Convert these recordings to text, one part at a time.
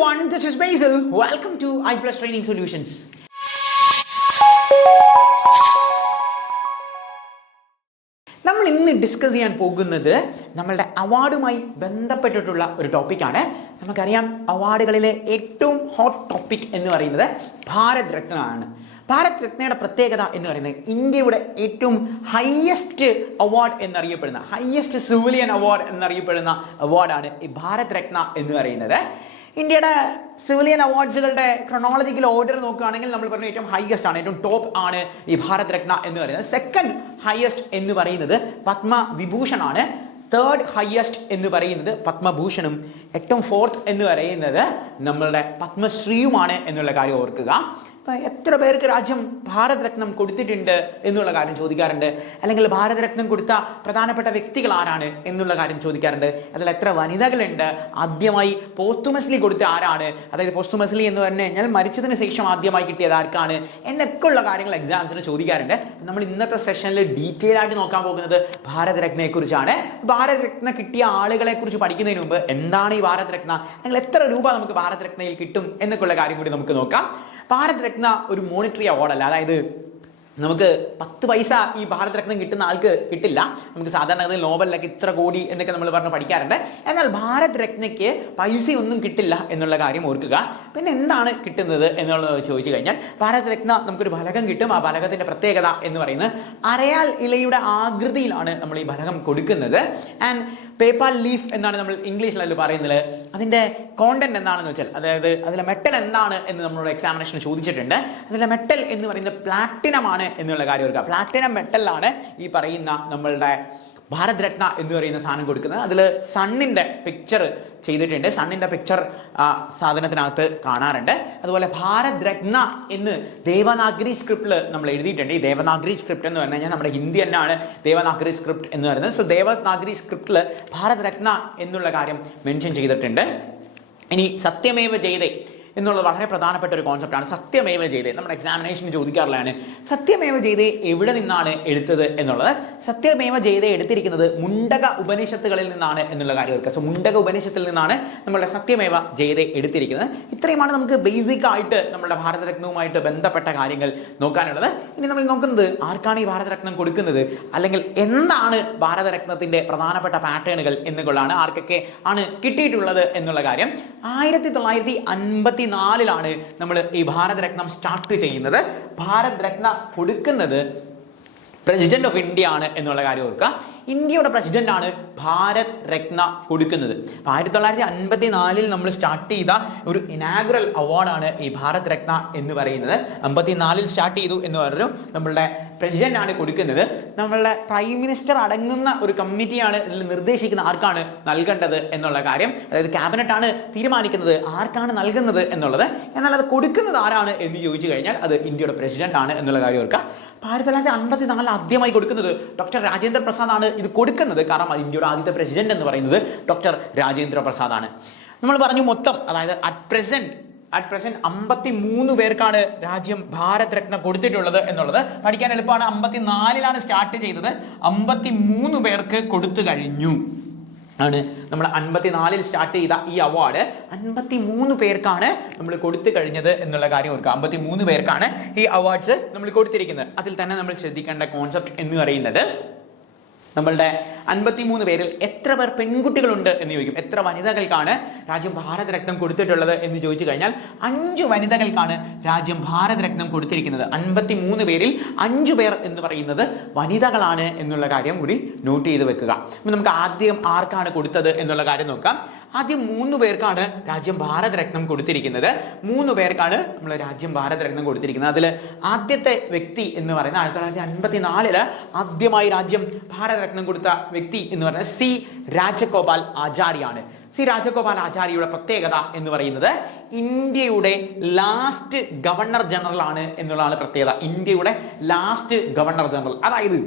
everyone, this is Basil. Welcome to iPlus Training Solutions. നമ്മൾ ഇന്ന് discuss ചെയ്യാൻ പോകുന്നത് നമ്മളുടെ അവാർഡുമായി ബന്ധപ്പെട്ടിട്ടുള്ള ഒരു ടോപ്പിക്കാണ്. നമുക്കറിയാം അവാർഡുകളിലെ ഏറ്റവും ഹോട്ട് ടോപ്പിക് എന്ന് പറയുന്നത് ഭാരത് രത്ന ആണ്. ഭാരത് രത്നയുടെ പ്രത്യേകത എന്ന് പറയുന്നത് ഇന്ത്യയുടെ ഏറ്റവും ഹയസ്റ്റ് അവാർഡ് എന്നറിയപ്പെടുന്ന ഹയസ്റ്റ് സിവിലിയൻ അവാർഡ് എന്നറിയപ്പെടുന്ന അവാർഡാണ് ഈ ഭാരത് രത്ന എന്ന് പറയുന്നത്. ഇന്ത്യയുടെ സിവിലിയൻ അവാർഡ്സുകളുടെ ക്രോണോളജിക്കൽ ഓർഡർ നോക്കുകയാണെങ്കിൽ നമ്മൾ പറഞ്ഞ ഏറ്റവും ഹയസ്റ്റ് ആണ്, ഏറ്റവും ടോപ്പ് ആണ് ഈ ഭാരത് രത്ന എന്ന് പറയുന്നത്. സെക്കൻഡ് ഹയസ്റ്റ് എന്ന് പറയുന്നത് പത്മവിഭൂഷൺ ആണ്. തേർഡ് ഹയസ്റ്റ് എന്ന് പറയുന്നത് പത്മഭൂഷണും. ഏറ്റവും ഫോർത്ത് എന്ന് പറയുന്നത് നമ്മളുടെ പത്മശ്രീയുമാണ് എന്നുള്ള കാര്യം ഓർക്കുക. എത്ര പേർക്ക് രാജ്യം ഭാരത് രത്നം കൊടുത്തിട്ടുണ്ട് എന്നുള്ള കാര്യം ചോദിക്കാറുണ്ട്. അല്ലെങ്കിൽ ഭാരത് രത്നം കൊടുത്ത പ്രധാനപ്പെട്ട വ്യക്തികൾ ആരാണ് എന്നുള്ള കാര്യം ചോദിക്കാറുണ്ട്. അതിൽ എത്ര വനിതകളുണ്ട്, ആദ്യമായി പോസ്റ്റുമസ്ലി കൊടുത്ത ആരാണ്, അതായത് പോസ്റ്റുമസ്ലി എന്ന് പറഞ്ഞു കഴിഞ്ഞാൽ മരിച്ചതിന് ശേഷം ആദ്യമായി കിട്ടിയത് ആർക്കാണ് എന്നൊക്കെ ഉള്ള കാര്യങ്ങൾ എക്സാംസിന് ചോദിക്കാറുണ്ട്. നമ്മൾ ഇന്നത്തെ സെഷനിൽ ഡീറ്റെയിൽ ആയിട്ട് നോക്കാൻ പോകുന്നത് ഭാരത് രത്നയെ കുറിച്ചാണ്. ഭാരത് രത്ന കിട്ടിയ ആളുകളെ കുറിച്ച് പഠിക്കുന്നതിന് മുമ്പ് എന്താണ് ഈ ഭാരത് രത്ന, അല്ലെങ്കിൽ എത്ര രൂപ നമുക്ക് ഭാരത് രത്നയിൽ കിട്ടും എന്നൊക്കെയുള്ള കാര്യം കൂടി നമുക്ക് നോക്കാം. ഭാരത് രത്ന ഒരു മോണിറ്ററി അവാർഡല്ല, അതായത് നമുക്ക് 10 പൈസ ഈ ഭാരത് രത്നം കിട്ടുന്ന ആൾക്ക് കിട്ടില്ല. നമുക്ക് സാധാരണഗതിയിൽ നോബലിലൊക്കെ ഇത്ര കോടി എന്നൊക്കെ നമ്മൾ പറഞ്ഞ് പഠിക്കാറുണ്ട്. എന്നാൽ ഭാരത് രത്നയ്ക്ക് പൈസയൊന്നും കിട്ടില്ല എന്നുള്ള കാര്യം ഓർക്കുക. പിന്നെ എന്താണ് കിട്ടുന്നത് എന്നുള്ളത് ചോദിച്ചു കഴിഞ്ഞാൽ ഭാരത് രത്ന നമുക്കൊരു ഫലകം കിട്ടും. ആ ഫലകത്തിന്റെ പ്രത്യേകത എന്ന് പറയുന്നത് അരയാൽ ഇലയുടെ ആകൃതിയിലാണ് നമ്മൾ ഈ ഫലകം കൊടുക്കുന്നത്. ആൻഡ് പേപ്പാൽ ലീഫ് എന്നാണ് നമ്മൾ ഇംഗ്ലീഷിലല്ല പറയുന്നത്. അതിന്റെ കോണ്ടന്റ് എന്താണെന്ന് വെച്ചാൽ, അതായത് അതിലെ മെറ്റൽ എന്താണ് എന്ന് നമ്മളോട് എക്സാമിനേഷൻ ചോദിച്ചിട്ടുണ്ട്. അതിലെ മെറ്റൽ എന്ന് പറയുന്നത് പ്ലാറ്റിനം ആണ് എന്നുള്ള കാര്യം ഓർക്കുക. പ്ലാറ്റിനം മെറ്റലാണ് ഈ പറയുന്ന നമ്മളുടെ ഭാരത് രത്ന എന്ന് പറയുന്ന സാധനം കൊടുക്കുന്നത്. അതിൽ സണ്ണിന്റെ പിക്ചർ ചെയ്തിട്ടുണ്ട്. സണ്ണിന്റെ പിക്ചർ സാധനത്തിനകത്ത് കാണാറുണ്ട്. അതുപോലെ ഭാരത് രത്ന എന്ന് ദേവനാഗരി സ്ക്രിപ്റ്റിൽ നമ്മൾ എഴുതിയിട്ടുണ്ട്. ഈ ദേവനാഗരി സ്ക്രിപ്റ്റ് എന്ന് പറഞ്ഞു കഴിഞ്ഞാൽ നമ്മുടെ ഹിന്ദി തന്നെയാണ് ദേവനാഗരി സ്ക്രിപ്റ്റ് എന്ന് പറയുന്നത്. സോ ദേവനാഗരി സ്ക്രിപ്റ്റിൽ ഭാരത് രത്ന എന്നുള്ള കാര്യം മെൻഷൻ ചെയ്തിട്ടുണ്ട്. ഇനി സത്യമേവ ജയതേ എന്നുള്ളത് വളരെ പ്രധാനപ്പെട്ട ഒരു കോൺസെപ്റ്റാണ്. സത്യമേവ ജയതേ നമ്മുടെ എക്സാമിനേഷന് ചോദിക്കാറുള്ളതാണ്. സത്യമേവ ജയതേ എവിടെ നിന്നാണ് എടുത്തത് എന്നുള്ളത്. സത്യമേവ ജയതേ എടുത്തിരിക്കുന്നത് മുണ്ടക ഉപനിഷത്തുകളിൽ നിന്നാണ് എന്നുള്ള കാര്യം ഓർക്കുക. സോ മുണ്ടക ഉപനിഷത്തിൽ നിന്നാണ് നമ്മളുടെ സത്യമേവ ജയതേ എടുത്തിരിക്കുന്നത്. ഇത്രയുമാണ് നമുക്ക് ബേസിക് ആയിട്ട് നമ്മുടെ ഭാരതരത്നവുമായിട്ട് ബന്ധപ്പെട്ട കാര്യങ്ങൾ നോക്കാനുള്ളത്. ഇനി നമ്മൾ നോക്കുന്നത് ആർക്കാണ് ഈ ഭാരതരത്നം കൊടുക്കുന്നത്, അല്ലെങ്കിൽ എന്താണ് ഭാരതരത്നത്തിന്റെ പ്രധാനപ്പെട്ട പാറ്റേണുകൾ എന്നുള്ളതാണ്, ആർക്കൊക്കെ ആണ് കിട്ടിയിട്ടുള്ളത് എന്നുള്ള കാര്യം. 1954 നമ്മൾ ഈ ഭാരത് രത്നം സ്റ്റാർട്ട് ചെയ്യുന്നത്. ഭാരത് രത്ന കൊടുക്കുന്നത് പ്രസിഡന്റ് ഓഫ് ഇന്ത്യ ആണ് എന്നുള്ള കാര്യം ഓർക്കുക. ഇന്ത്യയുടെ പ്രസിഡന്റ് ആണ് ഭാരത് രത്ന കൊടുക്കുന്നത്. 1954 നമ്മൾ സ്റ്റാർട്ട് ചെയ്ത ഒരു ഇനാഗുറൽ അവാർഡാണ് ഈ ഭാരത് രത്ന എന്ന് പറയുന്നത്. 54 സ്റ്റാർട്ട് ചെയ്തു എന്ന് പറഞ്ഞു. നമ്മളുടെ പ്രസിഡന്റ് ആണ് കൊടുക്കുന്നത്. നമ്മളുടെ പ്രൈം മിനിസ്റ്റർ അടങ്ങുന്ന ഒരു കമ്മിറ്റിയാണ് ഇതിൽ നിർദ്ദേശിക്കുന്ന ആർക്കാണ് നൽകേണ്ടത് എന്നുള്ള കാര്യം. അതായത് ക്യാബിനറ്റ് ആണ് തീരുമാനിക്കുന്നത് ആർക്കാണ് നൽകുന്നത് എന്നുള്ളത്. എന്നാൽ അത് കൊടുക്കുന്നത് ആരാണ് എന്ന് ചോദിച്ചു കഴിഞ്ഞാൽ അത് ഇന്ത്യയുടെ പ്രസിഡന്റ് ആണ് എന്നുള്ള കാര്യം ഓർക്കുക. 1954 ആദ്യമായി കൊടുക്കുന്നത് ഡോക്ടർ രാജേന്ദ്ര പ്രസാദ് ആണ് ഇത് കൊടുക്കുന്നത്. കാരണം ഇന്ത്യയുടെ ആദ്യത്തെ പ്രസിഡന്റ് എന്ന് പറയുന്നത് ഡോക്ടർ രാജേന്ദ്ര പ്രസാദ് ആണ്. നമ്മൾ പറഞ്ഞു മൊത്തം, അതായത് അറ്റ് പ്രസന്റ് 53 പേർക്കാണ് രാജ്യം ഭാരത് രത്ന കൊടുത്തിട്ടുള്ളത് എന്നുള്ളത്. പഠിക്കാൻ എളുപ്പമാണ്. 54 സ്റ്റാർട്ട് ചെയ്തത്, 53 പേർക്ക് കൊടുത്തു കഴിഞ്ഞു ആണ്. നമ്മൾ 54 സ്റ്റാർട്ട് ചെയ്ത ഈ അവാർഡ് 53 പേർക്കാണ് നമ്മൾ കൊടുത്തു കഴിഞ്ഞത് എന്നുള്ള കാര്യം ഓർക്കുക. 53 പേർക്കാണ് ഈ അവാർഡ്സ് നമ്മൾ കൊടുത്തിരിക്കുന്നത്. അതിൽ തന്നെ നമ്മൾ ശ്രദ്ധിക്കേണ്ട കോൺസെപ്റ്റ് എന്ന് പറയുന്നത്, നമ്മളുടെ 53 പേരിൽ എത്ര പേർ പെൺകുട്ടികളുണ്ട് എന്ന് ചോദിക്കും. എത്ര വനിതകൾക്കാണ് രാജ്യം ഭാരത് രത്നം കൊടുത്തിട്ടുള്ളത് എന്ന് ചോദിച്ചു കഴിഞ്ഞാൽ 5 വനിതകൾക്കാണ് രാജ്യം ഭാരത് രത്നം കൊടുത്തിരിക്കുന്നത്. 53 പേരിൽ 5 പേർ എന്ന് പറയുന്നത് വനിതകളാണ് എന്നുള്ള കാര്യം കൂടി നോട്ട് ചെയ്ത് വെക്കുക. അപ്പം നമുക്ക് ആദ്യം ആർക്കാണ് കൊടുത്തത് എന്നുള്ള കാര്യം നോക്കാം. ആദ്യം 3 പേർക്കാണ് രാജ്യം ഭാരത് രത്നം കൊടുത്തിരിക്കുന്നത്. 3 പേർക്കാണ് നമ്മൾ രാജ്യം ഭാരത് രത്നം കൊടുത്തിരിക്കുന്നത്. അതിൽ ആദ്യത്തെ വ്യക്തി എന്ന് പറയുന്നത് 1954 ആദ്യമായി രാജ്യം ഭാരത് രത്നം കൊടുത്ത വ്യക്തി എന്ന് പറയുന്നത് സി രാജഗോപാൽ ആചാര്യാണ്. സി രാജഗോപാൽ ആചാര്യയുടെ പ്രത്യേകത എന്ന് പറയുന്നത് ഇന്ത്യയുടെ ലാസ്റ്റ് ഗവർണർ ജനറൽ ആണ് എന്നുള്ളതാണ് പ്രത്യേകത. ഇന്ത്യയുടെ ലാസ്റ്റ് ഗവർണർ ജനറൽ, അതായത്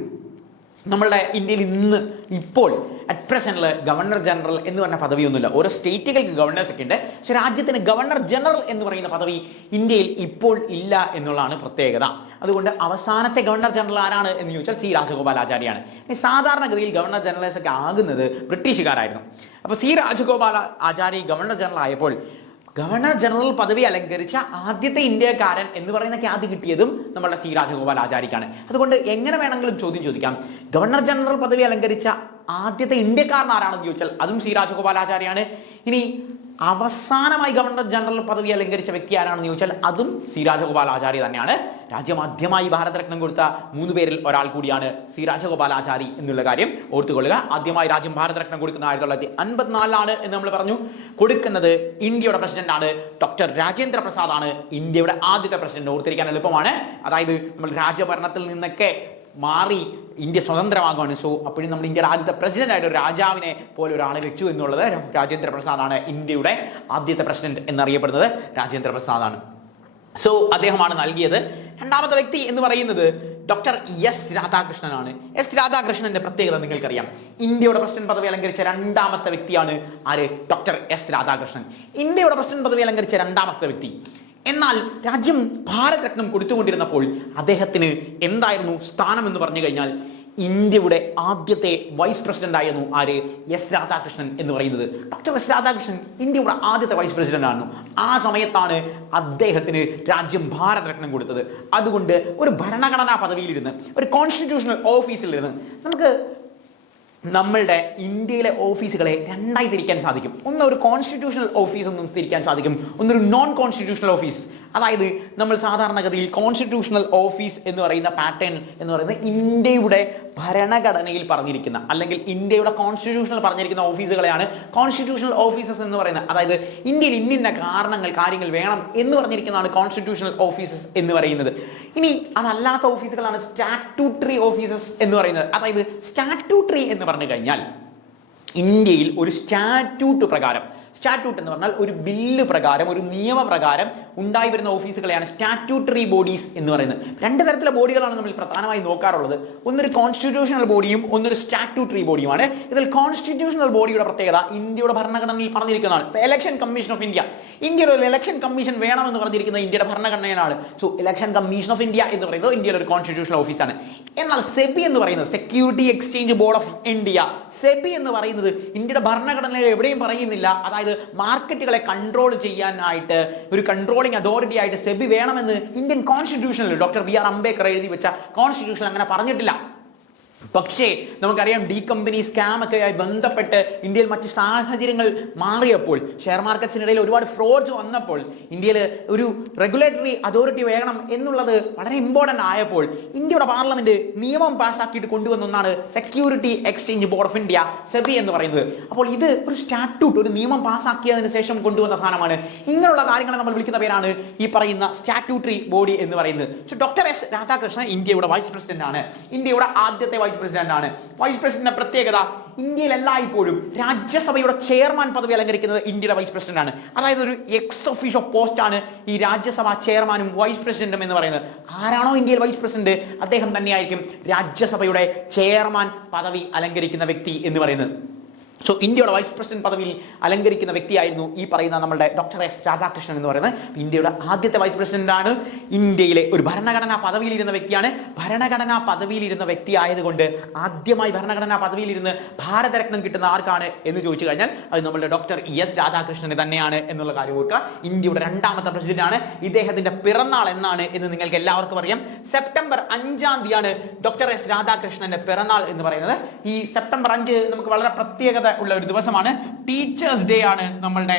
നമ്മളുടെ ഇന്ത്യയിൽ ഇന്ന് ഇപ്പോൾ അറ്റ് പ്രസന്റിൽ ഗവർണർ ജനറൽ എന്ന് പറഞ്ഞ പദവിയൊന്നുമില്ല. ഓരോ സ്റ്റേറ്റുകൾക്ക് ഗവർണേഴ്സ് ഒക്കെ ഉണ്ട്. പക്ഷെ രാജ്യത്തിന് ഗവർണർ ജനറൽ എന്ന് പറയുന്ന പദവി ഇന്ത്യയിൽ ഇപ്പോൾ ഇല്ല എന്നുള്ളതാണ് പ്രത്യേകത. അതുകൊണ്ട് അവസാനത്തെ ഗവർണർ ജനറൽ ആരാണ് എന്ന് ചോദിച്ചാൽ സി രാജഗോപാൽ ആചാര്യാണ്. സാധാരണഗതിയിൽ ഗവർണർ ജനറൽസ് ഒക്കെ ആകുന്നത് ബ്രിട്ടീഷുകാരായിരുന്നു. അപ്പോൾ സി രാജഗോപാൽ ആചാര്യ ഗവർണർ ജനറൽ ആയപ്പോൾ ഗവർണർ ജനറൽ പദവി അലങ്കരിച്ച ആദ്യത്തെ ഇന്ത്യക്കാരൻ എന്ന് പറയുന്ന ഖ്യാതി കിട്ടിയതും നമ്മളുടെ സി രാജഗോപാലാചാരിക്കാണ്. അതുകൊണ്ട് എങ്ങനെ വേണമെങ്കിലും ചോദ്യം ചോദിക്കാം. ഗവർണർ ജനറൽ പദവി അലങ്കരിച്ച ആദ്യത്തെ ഇന്ത്യക്കാരൻ ആരാണെന്ന് ചോദിച്ചാൽ അതും സി രാജഗോപാലാചാരിയാണ്. ഇനി അവസാനമായി ഗവർണർ ജനറൽ പദവി അലങ്കരിച്ച വ്യക്തി ആരാണെന്ന് ചോദിച്ചാൽ അതും സി രാജഗോപാലാചാരി തന്നെയാണ്. രാജ്യം ആദ്യമായി ഭാരതരത്നം കൊടുത്ത 3 പേരിൽ ഒരാൾ കൂടിയാണ് സി രാജഗോപാലാചാരി എന്നുള്ള കാര്യം ഓർത്തുകൊള്ളുക. ആദ്യമായി രാജ്യം ഭാരതരത്നം കൊടുക്കുന്ന 1954 എന്ന് നമ്മൾ പറഞ്ഞു. കൊടുക്കുന്നത് ഇന്ത്യയുടെ പ്രസിഡന്റ് ആണ്, ഡോക്ടർ രാജേന്ദ്ര പ്രസാദ് ആണ് ഇന്ത്യയുടെ ആദ്യത്തെ പ്രസിഡന്റ്. ഓർത്തിരിക്കാൻ എളുപ്പമാണ്. അതായത് നമ്മൾ രാജഭരണത്തിൽ നിന്നൊക്കെ മാറി ഇന്ത്യ സ്വതന്ത്രമാകുകയാണ്. സോ അപ്പോഴും നമ്മൾ ഇന്ത്യയുടെ ആദ്യത്തെ പ്രസിഡന്റ് ആയിട്ട് ഒരു രാജാവിനെ പോലെ ഒരാളെ വെച്ചു എന്നുള്ളത് രാജേന്ദ്ര പ്രസാദ് ആണ്. ഇന്ത്യയുടെ ആദ്യത്തെ പ്രസിഡന്റ് എന്നറിയപ്പെടുന്നത് രാജേന്ദ്ര പ്രസാദ് ആണ്. സോ അദ്ദേഹമാണ് നൽകിയത്. രണ്ടാമത്തെ വ്യക്തി എന്ന് പറയുന്നത് ഡോക്ടർ എസ് രാധാകൃഷ്ണനാണ്. എസ് രാധാകൃഷ്ണന്റെ പ്രത്യേകത നിങ്ങൾക്കറിയാം. ഇന്ത്യയുടെ പ്രസിഡന്റ് പദവി അലങ്കരിച്ച രണ്ടാമത്തെ വ്യക്തിയാണ് ആര്? Doctor S Radhakrishnan. ഇന്ത്യയുടെ പ്രസിഡന്റ് പദവി അലങ്കരിച്ച രണ്ടാമത്തെ വ്യക്തി. എന്നാൽ രാജ്യം ഭാരതരത്നം കൊടുത്തുകൊണ്ടിരുന്നപ്പോൾ അദ്ദേഹത്തിന് എന്തായിരുന്നു സ്ഥാനം എന്ന് പറഞ്ഞു കഴിഞ്ഞാൽ ഇന്ത്യയുടെ ആദ്യത്തെ വൈസ് പ്രസിഡന്റ് ആയിരുന്നു ആര്? എസ് രാധാകൃഷ്ണൻ എന്ന് പറയുന്നത്. ഡോക്ടർ എസ് രാധാകൃഷ്ണൻ ഇന്ത്യയുടെ ആദ്യത്തെ വൈസ് പ്രസിഡന്റ് ആയിരുന്നു. ആ സമയത്താണ് അദ്ദേഹത്തിന് രാജ്യം ഭാരതരത്നം കൊടുത്തത്. അതുകൊണ്ട് ഒരു ഭരണഘടനാ പദവിയിലിരുന്ന് ഒരു കോൺസ്റ്റിറ്റ്യൂഷണൽ ഓഫീസിലിരുന്ന് നമുക്ക് നമ്മളുടെ ഇന്ത്യയിലെ ഓഫീസുകളെ രണ്ടായി തിരിക്കാൻ സാധിക്കും. ഒന്ന് ഒരു കോൺസ്റ്റിറ്റ്യൂഷണൽ ഓഫീസ് എന്നും തിരിക്കാൻ സാധിക്കും, ഒന്നൊരു നോൺ കോൺസ്റ്റിറ്റ്യൂഷണൽ ഓഫീസ്. അതായത് നമ്മൾ സാധാരണഗതിയിൽ കോൺസ്റ്റിറ്റ്യൂഷണൽ ഓഫീസ് എന്ന് പറയുന്ന പാറ്റേൺ എന്ന് പറയുന്നത് ഇന്ത്യയുടെ ഭരണഘടനയിൽ പറഞ്ഞിരിക്കുന്ന അല്ലെങ്കിൽ ഇന്ത്യയുടെ കോൺസ്റ്റിറ്റ്യൂഷനിൽ പറഞ്ഞിരിക്കുന്ന ഓഫീസുകളെയാണ് കോൺസ്റ്റിറ്റ്യൂഷണൽ ഓഫീസസ് എന്ന് പറയുന്നത്. അതായത് ഇന്ത്യയിൽ ഇന്നിന്ന കാര്യങ്ങൾ വേണം എന്ന് പറഞ്ഞിരിക്കുന്നതാണ് കോൺസ്റ്റിറ്റ്യൂഷണൽ ഓഫീസസ് എന്ന് പറയുന്നത്. ഇനി അതല്ലാത്ത ഓഫീസുകളാണ് സ്റ്റാറ്റ്യൂട്ടറി ഓഫീസസ് എന്ന് പറയുന്നത്. അതായത് സ്റ്റാറ്റ്യൂട്ടറി എന്ന് പറഞ്ഞു കഴിഞ്ഞാൽ ഇന്ത്യയിൽ ഒരു സ്റ്റാറ്റ്യൂട്ട് പ്രകാരം, സ്റ്റാറ്റ്യൂട്ട് എന്ന് പറഞ്ഞാൽ ഒരു ബില്ല് പ്രകാരം, ഒരു നിയമപ്രകാരം ഉണ്ടായി വരുന്ന ഓഫീസുകളെയാണ് സ്റ്റാറ്റ്യൂട്ടറി ബോഡീസ് എന്ന് പറയുന്നത്. 2 തരത്തിലുള്ള ബോഡികളാണ് നമ്മൾ പ്രധാനമായി നോക്കാറുള്ളത്. ഒന്നൊരു കോൺസ്റ്റിറ്റ്യൂഷണൽ ബോഡിയും ഒന്നൊരു സ്റ്റാറ്റ്യൂട്ടറി ബോഡിയുമാണ്. ഇതിൽ കോൺസ്റ്റിറ്റ്യൂഷണൽ ബോഡിയുടെ പ്രത്യേകത ഇന്ത്യയുടെ ഭരണഘടനയിൽ പറഞ്ഞിരിക്കുന്നതാണ്. ഇലക്ഷൻ കമ്മീഷൻ ഓഫ് ഇന്ത്യ, ഇന്ത്യയിൽ ഒരു ഇലക്ഷൻ കമ്മീഷൻ വേണമെന്ന് പറഞ്ഞിരിക്കുന്നത് ഇന്ത്യയുടെ ഭരണഘടനയിലാണ്. So election commission of India എന്ന് പറയുന്നത് ഇന്ത്യയിലെ ഒരു കോൺസ്റ്റിറ്റ്യൂഷണൽ ഓഫീസാണ്. എന്നാൽ സെബി എന്ന് പറയുന്നത് security exchange board of India, SEBI എന്ന് പറയുന്നത് ഇന്ത്യയുടെ ഭരണഘടനയിൽ എവിടെയും പറയുന്നില്ല. അതായത് മാർക്കറ്റുകളെ കൺട്രോൾ ചെയ്യാനായിട്ട് ഒരു കൺട്രോളിംഗ് അതോറിറ്റി ആയിട്ട് സെബി വേണമെന്ന് ഇന്ത്യൻ കോൺസ്റ്റിറ്റ്യൂഷനിൽ ഡോക്ടർ ബി ആർ അംബേദ്കർ എഴുതി വെച്ച കോൺസ്റ്റിറ്റ്യൂഷൻ അങ്ങനെ പറഞ്ഞിട്ടില്ല. പക്ഷേ നമുക്കറിയാം ഡി കമ്പനി സ്കാം ഒക്കെ ആയി ബന്ധപ്പെട്ട് ഇന്ത്യയിൽ മറ്റ് സാഹചര്യങ്ങൾ മാറിയപ്പോൾ, ഷെയർ മാർക്കറ്റ്സിനിടയിൽ ഒരുപാട് ഫ്രോഡ്സ് വന്നപ്പോൾ ഇന്ത്യയിൽ ഒരു റെഗുലേറ്ററി അതോറിറ്റി വേണം എന്നുള്ളത് വളരെ ഇമ്പോർട്ടൻ്റ് ആയപ്പോൾ ഇന്ത്യയുടെ പാർലമെന്റ് നിയമം പാസ്സാക്കിയിട്ട് കൊണ്ടുവന്ന ഒന്നാണ് security exchange board of India, SEBI എന്ന് പറയുന്നത്. അപ്പോൾ ഇത് ഒരു സ്റ്റാറ്റ്യൂട്ട്, ഒരു നിയമം പാസ്സാക്കിയതിനു ശേഷം കൊണ്ടുവന്ന സാധനമാണ്. ഇങ്ങനെയുള്ള കാര്യങ്ങളെ നമ്മൾ വിളിക്കുന്ന പേരാണ് ഈ പറയുന്ന സ്റ്റാറ്റ്യൂട്ടറി ബോഡി എന്ന് പറയുന്നത്. സോ ഡോക്ടർ എസ് രാധാകൃഷ്ണൻ ഇന്ത്യയുടെ വൈസ് പ്രസിഡന്റ് ആണ്, ഇന്ത്യയുടെ ആദ്യത്തെ വൈസ് പ്രസിഡന്റ് ആണ്. വൈസ് പ്രസിഡന്റിന്റെ പ്രത്യേകത ഇന്ത്യയിൽ എല്ലായ്പ്പോഴും രാജ്യസഭയുടെ ചെയർമാൻ പദവി അലങ്കരിക്കുന്നത് ഇന്ത്യയുടെ വൈസ് പ്രസിഡന്റ് ആണ്. അതായത് ഒരു എക്സ് ഒഫീഷ്യോ പോസ്റ്റ് ആണ് ഈ രാജ്യസഭാ ചെയർമാനും വൈസ് പ്രസിഡന്റും എന്ന് പറയുന്നത്. ആരാണോ ഇന്ത്യയിൽ വൈസ് പ്രസിഡന്റ് അദ്ദേഹം തന്നെയായിരിക്കും രാജ്യസഭയുടെ ചെയർമാൻ പദവി അലങ്കരിക്കുന്ന വ്യക്തി എന്ന് പറയുന്നത്. സോ ഇന്ത്യയുടെ വൈസ് പ്രസിഡന്റ് പദവിയിൽ അലങ്കരിക്കുന്ന വ്യക്തിയായിരുന്നു ഈ പറയുന്ന നമ്മുടെ ഡോക്ടർ എസ് രാധാകൃഷ്ണൻ എന്ന് പറയുന്നത്. ഇന്ത്യയുടെ ആദ്യത്തെ വൈസ് പ്രസിഡന്റ് ആണ്, ഇന്ത്യയിലെ ഒരു ഭരണഘടനാ പദവിയിലിരുന്ന വ്യക്തിയാണ്. ഭരണഘടനാ പദവിയിലിരുന്ന വ്യക്തി ആയതുകൊണ്ട് ആദ്യമായി ഭരണഘടനാ പദവിയിലിരുന്ന് ഭാരതരത്നം കിട്ടുന്ന ആർക്കാണ് എന്ന് ചോദിച്ചു കഴിഞ്ഞാൽ അത് നമ്മുടെ ഡോക്ടർ എസ് രാധാകൃഷ്ണന് തന്നെയാണ് എന്നുള്ള കാര്യം ഓർക്കുക. ഇന്ത്യയുടെ രണ്ടാമത്തെ പ്രസിഡന്റ് ആണ്. ഇദ്ദേഹത്തിന്റെ പിറന്നാൾ എന്നാണ് എന്ന് നിങ്ങൾക്ക് എല്ലാവർക്കും അറിയാം. സെപ്റ്റംബർ 5 ഡോക്ടർ എസ് രാധാകൃഷ്ണന്റെ പിറന്നാൾ എന്ന് പറയുന്നത്. ഈ സെപ്റ്റംബർ 5 നമുക്ക് വളരെ പ്രത്യേകത ഉള്ള ഒരു ദിവസമാണ്. ടീച്ചേഴ്സ് ഡേ ആണ് നമ്മളുടെ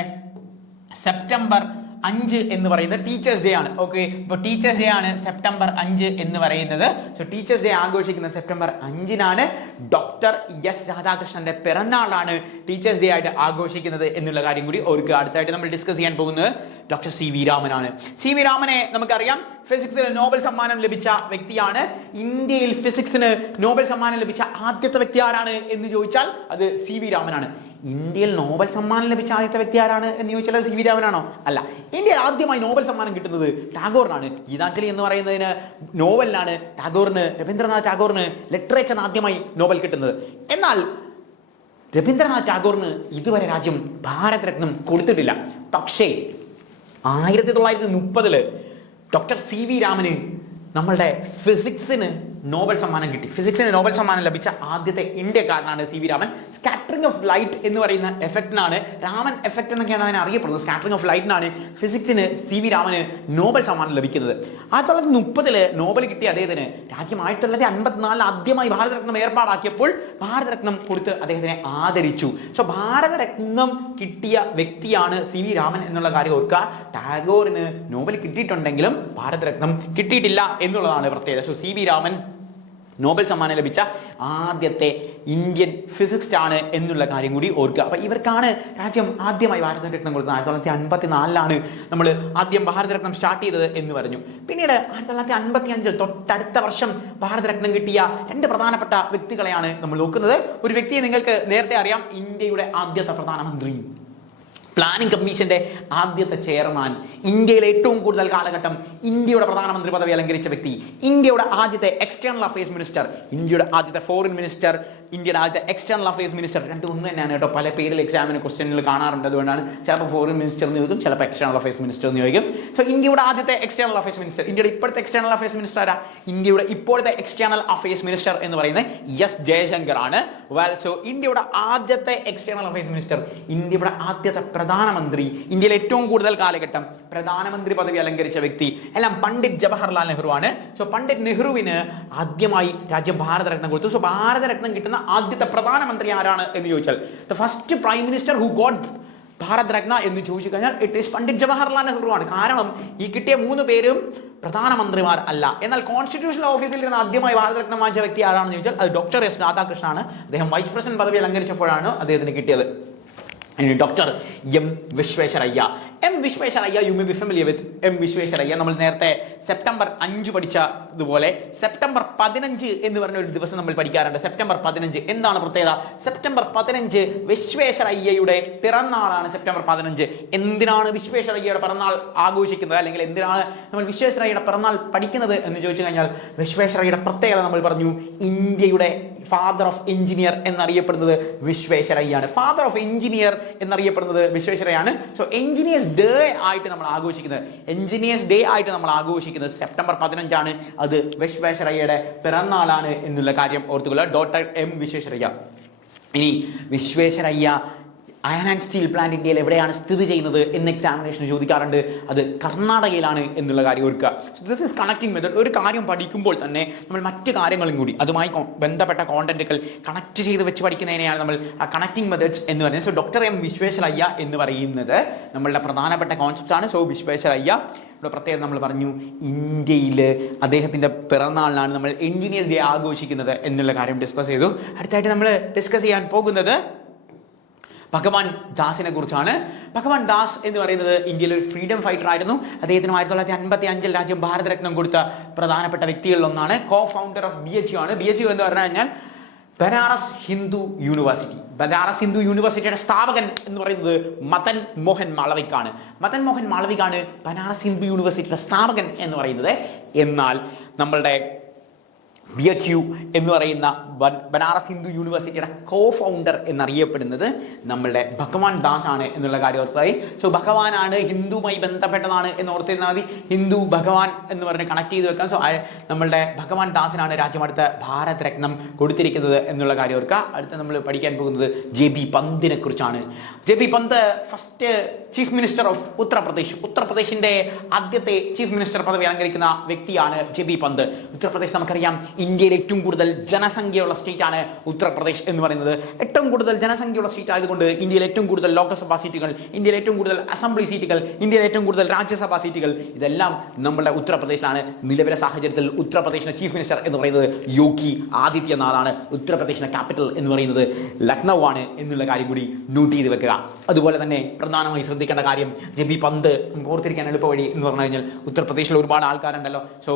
സെപ്റ്റംബർ 5 എന്ന് പറയുന്നത് ടീച്ചേഴ്സ് ഡേ ആണ്. ഓക്കെ, ഇപ്പോൾ ടീച്ചേഴ്സ് ഡേ ആണ് സെപ്റ്റംബർ 5 എന്ന് പറയുന്നത്. സോ ടീച്ചേഴ്സ് ഡേ ആഘോഷിക്കുന്ന സെപ്റ്റംബർ 5 ഡോക്ടർ എസ് രാധാകൃഷ്ണന്റെ പിറന്നാളാണ് ടീച്ചേഴ്സ് ഡേ ആയിട്ട് ആഘോഷിക്കുന്നത് എന്നുള്ള കാര്യം കൂടി ഓർക്കുക. അടുത്തായിട്ട് നമ്മൾ ഡിസ്കസ് ചെയ്യാൻ പോകുന്നത് ഡോക്ടർ സി വി രാമനാണ്. സി വി രാമനെ നമുക്കറിയാം ഫിസിക്സിന് നോബൽ സമ്മാനം ലഭിച്ച വ്യക്തിയാണ്. ഇന്ത്യയിൽ ഫിസിക്സിന് നോബൽ സമ്മാനം ലഭിച്ച ആദ്യത്തെ വ്യക്തി ആരാണ് എന്ന് ചോദിച്ചാൽ അത് സി വി രാമനാണ്. ഇന്ത്യയിൽ നോബൽ സമ്മാനം ലഭിച്ച ആദ്യത്തെ വ്യക്തി ആരാണ് എന്ന് ചോദിച്ചാൽ സി വി രാമനാണോ? അല്ല. ഇന്ത്യയിൽ ആദ്യമായി നോബൽ സമ്മാനം കിട്ടുന്നത് ടാഗോറിനാണ്. ഗീതാഞ്ജലി എന്ന് പറയുന്നതിന് നോവലിനാണ് ടാഗോറിന്, രവീന്ദ്രനാഥ് ടാഗോറിന് ലിറ്ററേച്ചറിന് ആദ്യമായി നോബൽ കിട്ടുന്നത്. എന്നാൽ രവീന്ദ്രനാഥ് ടാഗോറിന് ഇതുവരെ രാജ്യം ഭാരതരത്നം കൊടുത്തിട്ടില്ല. പക്ഷേ 1930 ഡോക്ടർ സി വി രാമന് നമ്മളുടെ ഫിസിക്സിന് നോബൽ സമ്മാനം കിട്ടി. ഫിസിക്സിന് നോബൽ സമ്മാനം ലഭിച്ച ആദ്യത്തെ ഇന്ത്യക്കാരനാണ് C V Raman. Scattering of light എന്ന് പറയുന്ന എഫക്റ്റിനാണ്, രാമൻ എഫക്റ്റ് എന്നൊക്കെയാണ് അതിനെ അറിയപ്പെടുന്നത്. സ്കാറ്ററിംഗ് ഓഫ് ലൈറ്റിനാണ് ഫിസിക്സിന് സി വി രാമന് നോബൽ സമ്മാനം ലഭിക്കുന്നത്. 1930 നോബൽ കിട്ടിയ അദ്ദേഹത്തിന് രാജ്യം 1954 ആദ്യമായി ഭാരതരത്നം ഏർപ്പാടാക്കിയപ്പോൾ ഭാരതരത്നം കൊടുത്ത് അദ്ദേഹത്തിനെ ആദരിച്ചു. സോ ഭാരതരത്നം കിട്ടിയ വ്യക്തിയാണ് സി വി രാമൻ എന്നുള്ള കാര്യം ഓർക്കുക. ടാഗോറിന് നോബൽ കിട്ടിയിട്ടുണ്ടെങ്കിലും ഭാരതരത്നം കിട്ടിയിട്ടില്ല എന്നുള്ളതാണ് പ്രത്യേകത. So C V Raman Nobel സമ്മാനം ലഭിച്ച ആദ്യത്തെ ഇന്ത്യൻ ഫിസിക്സ്റ്റ് ആണ് എന്നുള്ള കാര്യം കൂടി ഓർക്കുക. അപ്പൊ ഇവർക്കാണ് രാജ്യം ആദ്യമായി ഭാരതരത്നം കൊടുത്തത്. 1954 നമ്മൾ ആദ്യം ഭാരതരത്നം സ്റ്റാർട്ട് ചെയ്തത് എന്ന് പറഞ്ഞു. പിന്നീട് 1955 തൊട്ടടുത്ത വർഷം ഭാരതരത്നം കിട്ടിയ 2 പ്രധാനപ്പെട്ട വ്യക്തികളെയാണ് നമ്മൾ നോക്കുന്നത്. ഒരു വ്യക്തിയെ നിങ്ങൾക്ക് നേരത്തെ അറിയാം, ഇന്ത്യയുടെ ആദ്യത്തെ പ്രധാനമന്ത്രി, പ്ലാനിംഗ് കമ്മീഷന്റെ ആദ്യത്തെ ചെയർമാൻ, ഇന്ത്യയിലെ ഏറ്റവും കൂടുതൽ കാലഘട്ടം ഇന്ത്യയുടെ പ്രധാനമന്ത്രി പദവി അലങ്കരിച്ച വ്യക്തി, ഇന്ത്യയുടെ ആദ്യത്തെ എക്സ്റ്റേണൽ അഫയേഴ്സ് മിനിസ്റ്റർ, ഇന്ത്യയുടെ ആദ്യത്തെ ഫോറിൻ മിനിസ്റ്റർ, ഇന്ത്യയുടെ ആദ്യത്തെ എക്സ്റ്റേണൽ അഫയേഴ്സ് മിനിസ്റ്റർ. രണ്ടും ഒന്ന് തന്നെയാണ് കേട്ടോ. പല പേരിൽ എക്സാമിന് ക്വസ്റ്റ്യനിൽ കാണാറുണ്ട്. അതുകൊണ്ടാണ് ചിലപ്പോൾ ഫോറിൻ മിനിസ്റ്റർ എന്ന് ചോദിക്കും, ചിലപ്പോൾ എക്സ്റ്റേണൽ അഫയേഴ്സ് മിനിസ്റ്റർ എന്ന് ചോദിക്കും. സോ ഇന്ത്യയുടെ ആദ്യത്തെ എക്സ്റ്റേണൽ അഫയേഴ്സ് മിനിസ്റ്റർ, ഇന്ത്യയുടെ ഇപ്പോഴത്തെ എക്സ്റ്റേണൽ അഫയേഴ്സ് മിനിസ്റ്റർ ആരാ? ഇന്ത്യയുടെ ഇപ്പോഴത്തെ എക്സ്റ്റേണൽ അഫയേഴ്സ് മിനിസ്റ്റർ എന്ന് പറയുന്നത് എസ് ജയശങ്കർ ആണ്. വെൽ, സോ ഇന്ത്യയുടെ ആദ്യത്തെ എക്സ്റ്റേണൽ അഫയേഴ്സ് മിനിസ്റ്റർ, ഇന്ത്യയുടെ ആദ്യത്തെ പ്രധാനമന്ത്രി, ഇന്ത്യയിൽ ഏറ്റവും കൂടുതൽ കാലഘട്ടം പ്രധാനമന്ത്രി പദവി അലങ്കരിച്ച വ്യക്തി എല്ലാം പണ്ഡിറ്റ് ജവഹർലാൽ നെഹ്റു ആണ്. സോ പണ്ഡിറ്റ് നെഹ്റുവിന് ആദ്യമായി രാജ്യം ഭാരതരത്നം കൊടുത്തു. സോ ഭാരതരത്നം കിട്ടുന്ന ആദ്യത്തെ പ്രധാനമന്ത്രി ആരാണ് എന്ന് ചോദിച്ചാൽ, the first prime minister who got Bharat Ratna എന്ന് ചോദിച്ചു കഴിഞ്ഞാൽ ഇറ്റ് ഈസ് പണ്ഡിറ്റ് ജവഹർലാൽ നെഹ്റു ആണ്. കാരണം ഈ കിട്ടിയ 3 പേരും പ്രധാനമന്ത്രിമാർ അല്ല. എന്നാൽ കോൺസ്റ്റിറ്റ്യൂഷണൽ ഓഫീസിൽ ഇരുന്ന് ആദ്യമായി ഭാരതരത്നം വാങ്ങിച്ച വ്യക്തി ആരാണെന്ന് ചോദിച്ചാൽ അത് ഡോക്ടർ എസ് രാധാകൃഷ്ണൻ ആണ്. അദ്ദേഹം വൈസ് പ്രസിഡന്റ് പദവി അലങ്കരിച്ചപ്പോഴാണ് അദ്ദേഹത്തിന് കിട്ടിയത്. Doctor M Visvesvaraya. M Visvesvaraya, you may be familiar with M Visvesvaraya. നമ്മൾ നേരത്തെ സെപ്റ്റംബർ 5 പഠിച്ച ഇതുപോലെ സെപ്റ്റംബർ 15 എന്ന് പറഞ്ഞ ഒരു ദിവസം നമ്മൾ പഠിക്കാറുണ്ട്. സെപ്റ്റംബർ 15 എന്താണ് പ്രത്യേകത? സെപ്റ്റംബർ 15 വിശ്വേശ്വരയ്യയുടെ പിറന്നാളാണ്. സെപ്റ്റംബർ 15 എന്തിനാണ് വിശ്വേശ്വരയ്യയുടെ പിറന്നാൾ ആഘോഷിക്കുന്നത്, അല്ലെങ്കിൽ എന്തിനാണ് നമ്മൾ വിശ്വേശ്വരയ്യയുടെ പിറന്നാൾ പഠിക്കുന്നത് എന്ന് ചോദിച്ചു കഴിഞ്ഞാൽ, വിശ്വേശ്വരയ്യയുടെ പ്രത്യേകത നമ്മൾ പറഞ്ഞു, ഇന്ത്യയുടെ ഫാദർ ഓഫ് എഞ്ചിനീയർ എന്നറിയപ്പെടുന്നത് വിശ്വേശ്വരയ്യാണ്. ഫാദർ ഓഫ് എഞ്ചിനീയർ എന്നറിയപ്പെടുന്നത് വിശ്വേശ്വരയ്യാണ്. സോ എഞ്ചിനീയേഴ്സ് ഡേ ആയിട്ട് നമ്മൾ ആഘോഷിക്കുന്നത് സെപ്റ്റംബർ 15 ആണ്. അത് വിശ്വേശ്വരയ്യയുടെ പിറന്നാളാണ് എന്നുള്ള കാര്യം ഓർത്തുകൊള്ളുക. Doctor M Visvesvaraya. ഇനി Visvesvaraya iron and steel plant ഇന്ത്യയിൽ എവിടെയാണ് സ്ഥിതി ചെയ്യുന്നത് എന്ന് എക്സാമിനേഷൻ ചോദിക്കാറുണ്ട്. അത് കർണാടകയിലാണ് എന്നുള്ള കാര്യം ഓർക്കുക. This is connecting method. ഒരു കാര്യം പഠിക്കുമ്പോൾ തന്നെ നമ്മൾ മറ്റ് കാര്യങ്ങളും കൂടി അതുമായി ബന്ധപ്പെട്ട കോണ്ടന്റുകൾ കണക്ട് ചെയ്ത് വെച്ച് പഠിക്കുന്നതിനെയാണ് നമ്മൾ കണക്റ്റിംഗ് മെത്തേഡ്സ് എന്ന് പറയുന്നത്. സോ ഡോക്ടർ എം വിശ്വേശ്വരയ്യ എന്ന് പറയുന്നത് നമ്മളുടെ പ്രധാനപ്പെട്ട കോൺസെപ്റ്റ്സ് ആണ്. സോ വിശ്വേശ്വരയ്യ പ്രത്യേകം നമ്മൾ പറഞ്ഞു, ഇന്ത്യയിൽ അദ്ദേഹത്തിൻ്റെ പിറന്നാളിനാണ് നമ്മൾ എഞ്ചിനീയേഴ്സ് ഡേ ആഘോഷിക്കുന്നത് എന്നുള്ള കാര്യം ഡിസ്കസ് ചെയ്തു. അടുത്തായിട്ട് നമ്മൾ ഡിസ്കസ് ചെയ്യാൻ പോകുന്നത് ഭഗവാൻ ദാസിനെ കുറിച്ചാണ്. ഭഗവാൻ ദാസ് എന്ന് പറയുന്നത് ഇന്ത്യയിലെ ഒരു ഫ്രീഡം ഫൈറ്റർ ആയിരുന്നു. അദ്ദേഹത്തിന് 1955 രാജ്യം ഭാരതരത്നം കൊടുത്ത പ്രധാനപ്പെട്ട വ്യക്തികളിൽ ഒന്നാണ്. കോ ഫൗണ്ടർ ഓഫ് BHU ആണ്. BHU എന്ന് പറഞ്ഞു കഴിഞ്ഞാൽ ബനാറസ് ഹിന്ദു യൂണിവേഴ്സിറ്റി. ബനാറസ് ഹിന്ദു യൂണിവേഴ്സിറ്റിയുടെ സ്ഥാപകൻ എന്ന് പറയുന്നത് മദൻ മോഹൻ മാളവികാണ്. മദൻ മോഹൻ മാളവികാണ് ബനാറസ് ഹിന്ദു യൂണിവേഴ്സിറ്റിയുടെ സ്ഥാപകൻ എന്ന് പറയുന്നത്. എന്നാൽ നമ്മളുടെ BHU എന്ന് പറയുന്ന ബനാറസ് ഹിന്ദു യൂണിവേഴ്സിറ്റിയുടെ കോ ഫൗണ്ടർ എന്നറിയപ്പെടുന്നത് നമ്മളുടെ ഭഗവാൻ ദാസ് ആണ് എന്നുള്ള കാര്യം ഓർത്തായി. സോ ഭഗവാനാണ് ഹിന്ദുവുമായി ബന്ധപ്പെട്ടതാണ് എന്ന് ഓർത്തിരുന്നാൽ മതി. ഹിന്ദു ഭഗവാൻ എന്ന് പറഞ്ഞ് കണക്ട് ചെയ്ത് വെക്കാം. സോ നമ്മളുടെ ഭഗവാൻ ദാസിനാണ് രാജ്യം അടുത്ത ഭാരതരത്നം കൊടുത്തിരിക്കുന്നത് എന്നുള്ള കാര്യം ഓർക്കുക. അടുത്ത നമ്മൾ പഠിക്കാൻ പോകുന്നത് JB പന്തിനെ കുറിച്ചാണ്. JB Pant first chief minister of Uttar Pradesh. ഉത്തർപ്രദേശിന്റെ ആദ്യത്തെ ചീഫ് മിനിസ്റ്റർ പദവി അലങ്കരിക്കുന്ന വ്യക്തിയാണ് JB പന്ത്. ഉത്തർപ്രദേശ് നമുക്കറിയാം ഇന്ത്യയിൽ ഏറ്റവും കൂടുതൽ ജനസംഖ്യയുള്ള സ്റ്റേറ്റ് ആണ് ഉത്തർപ്രദേശ് എന്ന് പറയുന്നത്. ഏറ്റവും കൂടുതൽ ജനസംഖ്യയുള്ള സ്റ്റേറ്റ് ആയതുകൊണ്ട് ഇന്ത്യയിൽ ഏറ്റവും കൂടുതൽ ലോക്സഭാ സീറ്റുകൾ, ഇന്ത്യയിൽ ഏറ്റവും കൂടുതൽ അസംബ്ലി സീറ്റുകൾ, ഇന്ത്യയിൽ ഏറ്റവും കൂടുതൽ രാജ്യസഭാ സീറ്റുകൾ ഇതെല്ലാം നമ്മുടെ ഉത്തർപ്രദേശിലാണ്. നിലവിലെ സാഹചര്യത്തിൽ ഉത്തർപ്രദേശിന്റെ ചീഫ് മിനിസ്റ്റർ എന്ന് പറയുന്നത് യോഗി ആദിത്യനാഥാണ്. ഉത്തർപ്രദേശിന്റെ ക്യാപിറ്റൽ എന്ന് പറയുന്നത് ലക്നൗ ആണ് എന്നുള്ള കാര്യം കൂടി നോട്ട് ചെയ്ത് വെക്കുക. അതുപോലെ തന്നെ പ്രധാനമായി ശ്രദ്ധിക്കേണ്ട കാര്യം JB പന്ത് ഓർത്തിരിക്കാൻ എളുപ്പ വഴി എന്ന് പറഞ്ഞു കഴിഞ്ഞാൽ ഉത്തർപ്രദേശിൽ ഒരുപാട് ആൾക്കാരുണ്ടല്ലോ. സോ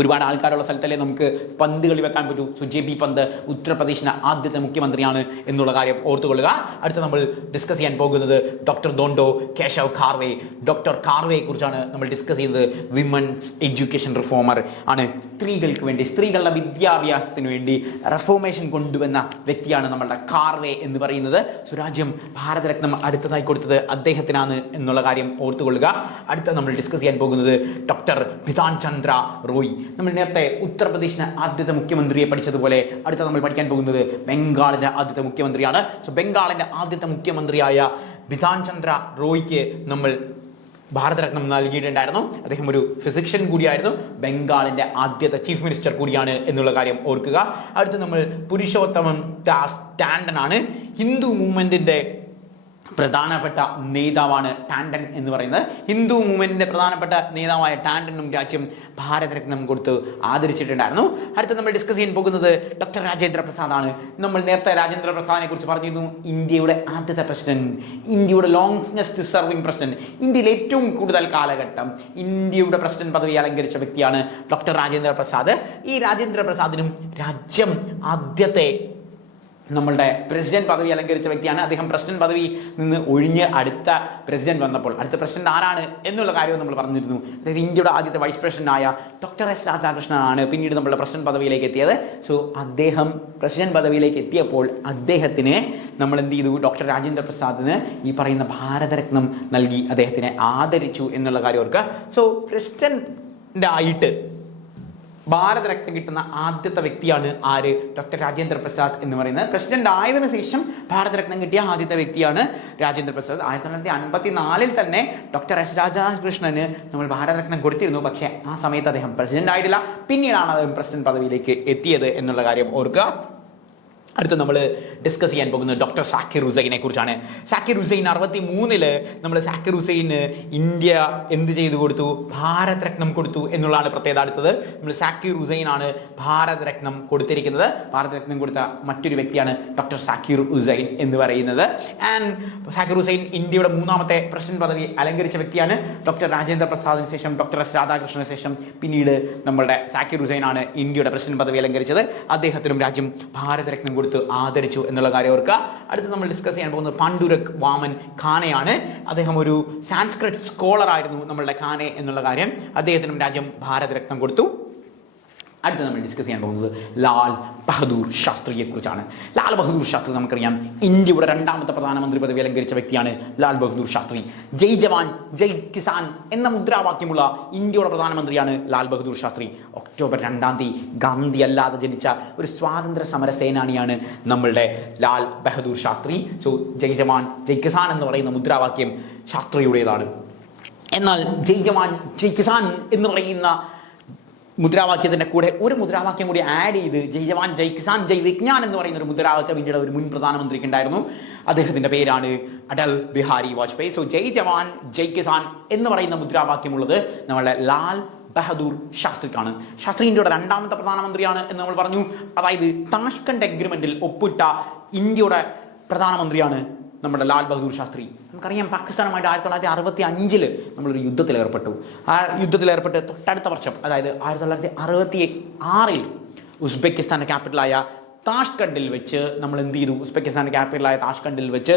ഒരുപാട് ആൾക്കാരുള്ള സ്ഥലത്തല്ലേ നമുക്ക് പന്ത് കളി വെക്കാൻ പറ്റൂ. സോ JB പന്ത് ഉത്തർപ്രദേശിന്റെ ആദ്യത്തെ മുഖ്യമന്ത്രിയാണ് എന്നുള്ള കാര്യം ഓർത്തുകൊള്ളുക. അടുത്ത നമ്മൾ ഡിസ്കസ് ചെയ്യാൻ പോകുന്നത് ഡോക്ടർ ദോണ്ടോ കേശവ് ഖാർവേ. ഡോക്ടർ ഖാർവയെ കുറിച്ചാണ് നമ്മൾ ഡിസ്കസ് ചെയ്യുന്നത്. വിമൻസ് എഡ്യൂക്കേഷൻ റിഫോമർ ആണ്. സ്ത്രീകൾക്ക് വേണ്ടി, സ്ത്രീകളുടെ വിദ്യാഭ്യാസത്തിന് വേണ്ടി റിഫോർമേഷൻ കൊണ്ടുവന്ന വ്യക്തിയാണ് നമ്മളുടെ ഖാർവേ എന്ന് പറയുന്നത്. സോ രാജ്യം ഭാരതരത്നം അടുത്തതായി കൊടുത്തത് അദ്ദേഹത്തിനാണ് എന്നുള്ള കാര്യം ഓർത്തുകൊള്ളുക. അടുത്ത നമ്മൾ ഡിസ്കസ് ചെയ്യാൻ പോകുന്നത് ഡോക്ടർ ബിധാൻ ചന്ദ്ര റോയ്. നമ്മൾ നേരത്തെ ഉത്തർപ്രദേശിന് ആദ്യത്തെ മുഖ്യമന്ത്രിയെ പഠിച്ചതുപോലെ അടുത്ത നമ്മൾ പഠിക്കാൻ പോകുന്നത് ബംഗാളിന്റെ ആദ്യത്തെ മുഖ്യമന്ത്രിയാണ്. സോ ബംഗാളിന്റെ ആദ്യത്തെ മുഖ്യമന്ത്രിയായ ബിധാൻ ചന്ദ്ര റോയ്ക്ക് നമ്മൾ ഭാരതരത്നം നൽകിയിട്ടുണ്ടായിരുന്നു. അദ്ദേഹം ഒരു ഫിസിഷ്യൻ കൂടിയായിരുന്നു, ബംഗാളിന്റെ ആദ്യത്തെ ചീഫ് മിനിസ്റ്റർ കൂടിയാണ് എന്നുള്ള കാര്യം ഓർക്കുക. അടുത്ത് നമ്മൾ പുരുഷോത്തമൻ ദാസ് ടാണ്ടൻ ആണ്. ഹിന്ദു മൂവ്മെന്റിന്റെ പ്രധാനപ്പെട്ട നേതാവാണ് ടാണ്ടൻ എന്ന് പറയുന്നത്. ഹിന്ദു മൂവ്മെന്റിന്റെ പ്രധാനപ്പെട്ട നേതാവായ ടാണ്ടനും രാജ്യം ഭാരതരത്നം കൊടുത്ത് ആദരിച്ചിട്ടുണ്ടായിരുന്നു. അടുത്ത് നമ്മൾ ഡിസ്കസ് ചെയ്യാൻ പോകുന്നത് ഡോക്ടർ രാജേന്ദ്ര പ്രസാദ് ആണ്. നമ്മൾ നേരത്തെ രാജേന്ദ്ര പ്രസാദിനെ കുറിച്ച് പറഞ്ഞിരുന്നു. ഇന്ത്യയുടെ ആദ്യത്തെ പ്രസിഡന്റ്, ഇന്ത്യയുടെ ലോങ്സ്റ്റ് സർവിംഗ് പ്രസിഡന്റ്, ഇന്ത്യയിൽ ഏറ്റവും കൂടുതൽ കാലഘട്ടം ഇന്ത്യയുടെ പ്രസിഡന്റ് പദവി അലങ്കരിച്ച വ്യക്തിയാണ് ഡോക്ടർ രാജേന്ദ്ര പ്രസാദ്. ഈ രാജേന്ദ്ര പ്രസാദിനും രാജ്യം ആദ്യത്തെ നമ്മളുടെ പ്രസിഡന്റ് പദവി അലങ്കരിച്ച വ്യക്തിയാണ്. അദ്ദേഹം പ്രസിഡന്റ് പദവി നിന്ന് ഒഴിഞ്ഞ് അടുത്ത പ്രസിഡന്റ് വന്നപ്പോൾ അടുത്ത പ്രസിഡന്റ് ആരാണ് എന്നുള്ള കാര്യവും നമ്മൾ പറഞ്ഞിരുന്നു. അതായത് ഇന്ത്യയുടെ ആദ്യത്തെ വൈസ് പ്രസിഡന്റ് ആയ ഡോക്ടർ എസ് രാധാകൃഷ്ണനാണ് പിന്നീട് നമ്മളുടെ പ്രസിഡന്റ് പദവിയിലേക്ക് എത്തിയത്. സോ അദ്ദേഹം പ്രസിഡന്റ് പദവിയിലേക്ക് എത്തിയപ്പോൾ അദ്ദേഹത്തിന് നമ്മൾ എന്ത് ചെയ്തു, ഡോക്ടർ രാജേന്ദ്ര പ്രസാദിന് ഈ പറയുന്ന ഭാരതരത്നം നൽകി അദ്ദേഹത്തിനെ ആദരിച്ചു എന്നുള്ള കാര്യം ഓർക്കുക. സോ പ്രസിഡന്റ് ആയിട്ട് ഭാരതരത്നം കിട്ടുന്ന ആദ്യത്തെ വ്യക്തിയാണ് ആര്, ഡോക്ടർ രാജേന്ദ്ര പ്രസാദ് എന്ന് പറയുന്നത്. പ്രസിഡന്റ് ആയതിനു ശേഷം ഭാരതരത്നം കിട്ടിയ ആദ്യത്തെ വ്യക്തിയാണ് രാജേന്ദ്ര പ്രസാദ്. 1954 തന്നെ ഡോക്ടർ എസ് രാധാകൃഷ്ണന് നമ്മൾ ഭാരതരത്നം കൊടുത്തിരുന്നു. പക്ഷേ ആ സമയത്ത് അദ്ദേഹം പ്രസിഡന്റ് ആയിട്ടില്ല. പിന്നീടാണ് അദ്ദേഹം പ്രസിഡന്റ് പദവിയിലേക്ക് എത്തിയത് എന്നുള്ള കാര്യം ഓർക്കുക. അടുത്ത് നമ്മൾ ഡിസ്കസ് ചെയ്യാൻ പോകുന്നത് ഡോക്ടർ സാക്കിർ ഹുസൈനെ കുറിച്ചാണ്. സാക്കിർ ഹുസൈൻ 63 നമ്മൾ സാക്കിർ ഹുസൈന് ഇന്ത്യ എന്ത് ചെയ്തു കൊടുത്തു, ഭാരതരത്നം കൊടുത്തു എന്നുള്ളതാണ് പ്രത്യേകത. അടുത്തത് നമ്മൾ സാക്കിർ ഹുസൈനാണ് ഭാരതരത്നം കൊടുത്തിരിക്കുന്നത്. ഭാരതരത്നം കൊടുത്ത മറ്റൊരു വ്യക്തിയാണ് ഡോക്ടർ സാക്കിർ ഹുസൈൻ എന്ന് പറയുന്നത്. ആൻഡ് സാക്കിർ ഹുസൈൻ ഇന്ത്യയുടെ 3ാമത്തെ പ്രസിഡന്റ് പദവി അലങ്കരിച്ച വ്യക്തിയാണ്. ഡോക്ടർ രാജേന്ദ്ര പ്രസാദിന് ശേഷം ഡോക്ടർ എസ് രാധാകൃഷ്ണന് ശേഷം പിന്നീട് നമ്മളുടെ സാക്കിർ ഹുസൈനാണ് ഇന്ത്യയുടെ പ്രസിഡന്റ് പദവി അലങ്കരിച്ചത്. അദ്ദേഹത്തിനും രാജ്യം ഭാരതരത്നം കൊടുത്ത് ആദരിച്ചു എന്നുള്ള കാര്യം ഓർക്കുക. അടുത്ത് നമ്മൾ ഡിസ്കസ് ചെയ്യാൻ പോകുന്നത് പാണ്ഡുരംഗ് വാമൻ ഖാനെയാണ്. അദ്ദേഹം ഒരു സാൻസ്ക്രിറ്റ് സ്കോളർ ആയിരുന്നു നമ്മളുടെ ഖാനെ എന്നുള്ള കാര്യം. അദ്ദേഹത്തിനും രാജ്യം ഭാരതരത്നം കൊടുത്തു. അടുത്ത് നമ്മൾ ഡിസ്കസ് ചെയ്യാൻ പോകുന്നത് ലാൽ ബഹദൂർ ശാസ്ത്രിയെ കുറിച്ചാണ്. ലാൽ ബഹദൂർ ശാസ്ത്രി നമുക്കറിയാം ഇന്ത്യയുടെ 2ാമത്തെ പ്രധാനമന്ത്രി പദവി അലങ്കരിച്ച വ്യക്തിയാണ് ലാൽ ബഹദൂർ ശാസ്ത്രി. ജയ് ജവാൻ ജയ് കിസാൻ എന്ന മുദ്രാവാക്യമുള്ള ഇന്ത്യയുടെ പ്രധാനമന്ത്രിയാണ് ലാൽ ബഹദൂർ ശാസ്ത്രി. ഒക്ടോബർ 2-ാം തീയതി ഗാന്ധി അല്ലാതെ ജനിച്ച ഒരു സ്വാതന്ത്ര്യ സമര സേനാനിയാണ് നമ്മളുടെ ലാൽ ബഹദൂർ ശാസ്ത്രി. സോ ജയ് ജവാൻ ജയ് കിസാൻ എന്ന് പറയുന്ന മുദ്രാവാക്യം ശാസ്ത്രിയുടേതാണ്. എന്നാൽ ജയ് ജവാൻ ജയ് കിസാൻ എന്ന് പറയുന്ന മുദ്രാവാക്യത്തിൻ്റെ കൂടെ ഒരു മുദ്രാവാക്യം കൂടി ആഡ് ചെയ്ത് ജയ് ജവാൻ ജയ് കിസാൻ ജയ് വിജ്ഞാൻ എന്ന് പറയുന്ന ഒരു മുദ്രാവാക്യം ഇന്ത്യയുടെ ഒരു മുൻ പ്രധാനമന്ത്രിക്ക് ഉണ്ടായിരുന്നു. അദ്ദേഹത്തിൻ്റെ പേരാണ് അടൽ ബിഹാരി വാജ്പേയി. സോ ജയ് ജവാൻ ജയ് കിസാൻ എന്ന് പറയുന്ന മുദ്രാവാക്യമുള്ളത് നമ്മളുടെ ലാൽ ബഹദൂർ ശാസ്ത്രിക്കാണ്. ശാസ്ത്രി ഇന്ത്യയുടെ 2ാമത്തെ പ്രധാനമന്ത്രിയാണ് എന്ന് നമ്മൾ പറഞ്ഞു. അതായത് താഷ്കണ്ട് എഗ്രിമെന്റിൽ ഒപ്പിട്ട ഇന്ത്യയുടെ പ്രധാനമന്ത്രിയാണ് നമ്മുടെ ലാൽ ബഹദൂർ ശാസ്ത്രി. നമുക്കറിയാം പാകിസ്ഥാനുമായിട്ട് 1965 നമ്മളൊരു യുദ്ധത്തിലേർപ്പെട്ടു. ആ യുദ്ധത്തിലേർപ്പെട്ട് തൊട്ടടുത്ത വർഷം അതായത് 1966 ഉസ്ബെക്കിസ്ഥാൻ്റെ ക്യാപിറ്റലായ താഷ്കണ്ടിൽ വെച്ച് നമ്മൾ എന്ത് ചെയ്തു, ഉസ്ബെക്കിസ്ഥാൻ്റെ ക്യാപിറ്റലായ താഷ്കണ്ടിൽ വെച്ച്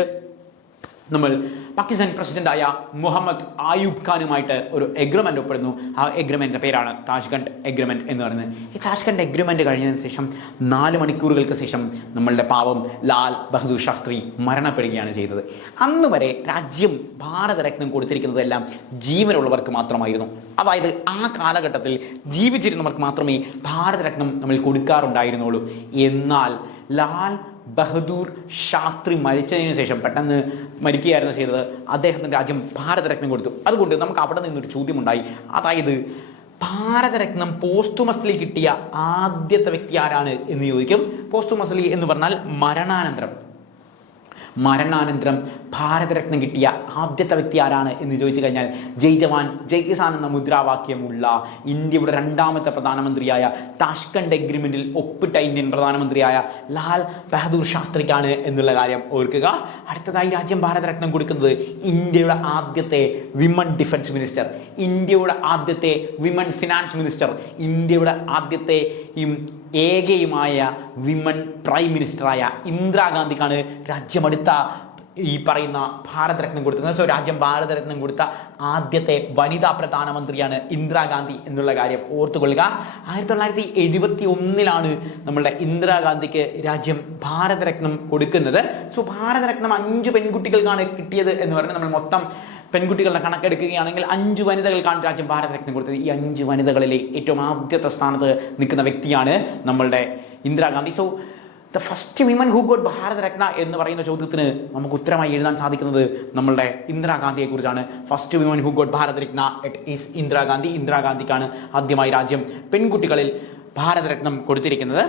നമ്മൾ പാകിസ്ഥാൻ പ്രസിഡന്റായ മുഹമ്മദ് ആയൂബ് ഖാനുമായിട്ട് ഒരു എഗ്രിമെന്റ് ഒപ്പിടുന്നു. ആ എഗ്രിമെന്റിന്റെ പേരാണ് താഷ്കണ്ട് എഗ്രിമെന്റ് എന്ന് പറയുന്നത്. ഈ താഷ്കണ്ട് എഗ്രിമെന്റ് കഴിഞ്ഞതിന് ശേഷം 4 മണിക്കൂറുകൾക്ക് ശേഷം നമ്മളുടെ പാവം ലാൽ ബഹദൂർ ശാസ്ത്രി മരണപ്പെടുകയാണ് ചെയ്തത്. അന്ന് വരെ രാജ്യം ഭാരതരത്നം കൊടുത്തിരിക്കുന്നതെല്ലാം ജീവനുള്ളവർക്ക് മാത്രമായിരുന്നു. അതായത് ആ കാലഘട്ടത്തിൽ ജീവിച്ചിരുന്നവർക്ക് മാത്രമേ ഭാരതരത്നം നമ്മൾ കൊടുക്കാറുണ്ടായിരുന്നുള്ളൂ. എന്നാൽ ലാൽ ബഹദൂർ ശാസ്ത്രി മരിച്ചതിന് ശേഷം പെട്ടെന്ന് മരിക്കുകയായിരുന്നു ചെയ്തത്. അദ്ദേഹത്തിൻ്റെ രാജ്യം ഭാരതരത്നം കൊടുത്തു. അതുകൊണ്ട് നമുക്ക് അവിടെ നിന്നൊരു ചോദ്യമുണ്ടായി. അതായത് ഭാരതരത്നം പോസ്റ്റുമസ്ലി കിട്ടിയ ആദ്യത്തെ വ്യക്തി ആരാണ് എന്ന് ചോദിക്കും. പോസ്റ്റുമസ്ലി എന്ന് പറഞ്ഞാൽ മരണാനന്തരം ഭാരതരത്നം കിട്ടിയ ആദ്യത്തെ വ്യക്തി ആരാണ് എന്ന് ചോദിച്ചു കഴിഞ്ഞാൽ ജയ് ജവാൻ ജയ് കിസാൻ എന്ന മുദ്രാവാക്യമുള്ള ഇന്ത്യയുടെ 2ാമത്തെ പ്രധാനമന്ത്രിയായ താഷ്കണ്ട് എഗ്രിമെന്റിൽ ഒപ്പിട്ട ഇന്ത്യൻ പ്രധാനമന്ത്രിയായ ലാൽ ബഹദൂർ ശാസ്ത്രിക്കാണ് എന്നുള്ള കാര്യം ഓർക്കുക. അടുത്തതായി രാജ്യം ഭാരതരത്നം കൊടുക്കുന്നത് ഇന്ത്യയുടെ ആദ്യത്തെ വിമൻ ഡിഫൻസ് മിനിസ്റ്റർ, ഇന്ത്യയുടെ ആദ്യത്തെ വിമൻ ഫിനാൻസ് മിനിസ്റ്റർ, ഇന്ത്യയുടെ ആദ്യത്തെ ഏകയുമായ വിമൻ പ്രൈം മിനിസ്റ്ററായ ഇന്ദിരാഗാന്ധിക്കാണ് രാജ്യമടുത്ത ഈ പറയുന്ന ഭാരതരത്നം കൊടുക്കുന്നത്. സോ രാജ്യം ഭാരതരത്നം കൊടുത്ത ആദ്യത്തെ വനിതാ പ്രധാനമന്ത്രിയാണ് ഇന്ദിരാഗാന്ധി എന്നുള്ള കാര്യം ഓർത്തുകൊള്ളുക. 1971 നമ്മളുടെ ഇന്ദിരാഗാന്ധിക്ക് രാജ്യം ഭാരതരത്നം കൊടുക്കുന്നത്. സോ ഭാരതരത്നം 5 പെൺകുട്ടികൾക്കാണ് കിട്ടിയത് എന്ന് പറഞ്ഞാൽ നമ്മൾ മൊത്തം പെൺകുട്ടികളുടെ കണക്കെടുക്കുകയാണെങ്കിൽ 5 വനിതകൾക്കാണ് രാജ്യം ഭാരതരത്നം കൊടുത്തത്. ഈ 5 വനിതകളിലെ ഏറ്റവും ആദ്യത്തെ സ്ഥാനത്ത് നിൽക്കുന്ന വ്യക്തിയാണ് നമ്മളുടെ Indira Gandhi. So the first women who got Bharat Ratna എന്ന് പറയുന്ന ചോദ്യത്തിന് നമുക്ക് ഉത്തരമായി എഴുതാൻ സാധിക്കുന്നത് നമ്മളുടെ ഇന്ദിരാഗാന്ധിയെ കുറിച്ചാണ്. First women who got Bharat Ratna it is Indira Gandhi. ഇന്ദിരാഗാന്ധിക്കാണ് ആദ്യമായി രാജ്യം പെൺകുട്ടികളിൽ ഭാരതരത്നം കൊടുത്തിരിക്കുന്നത്.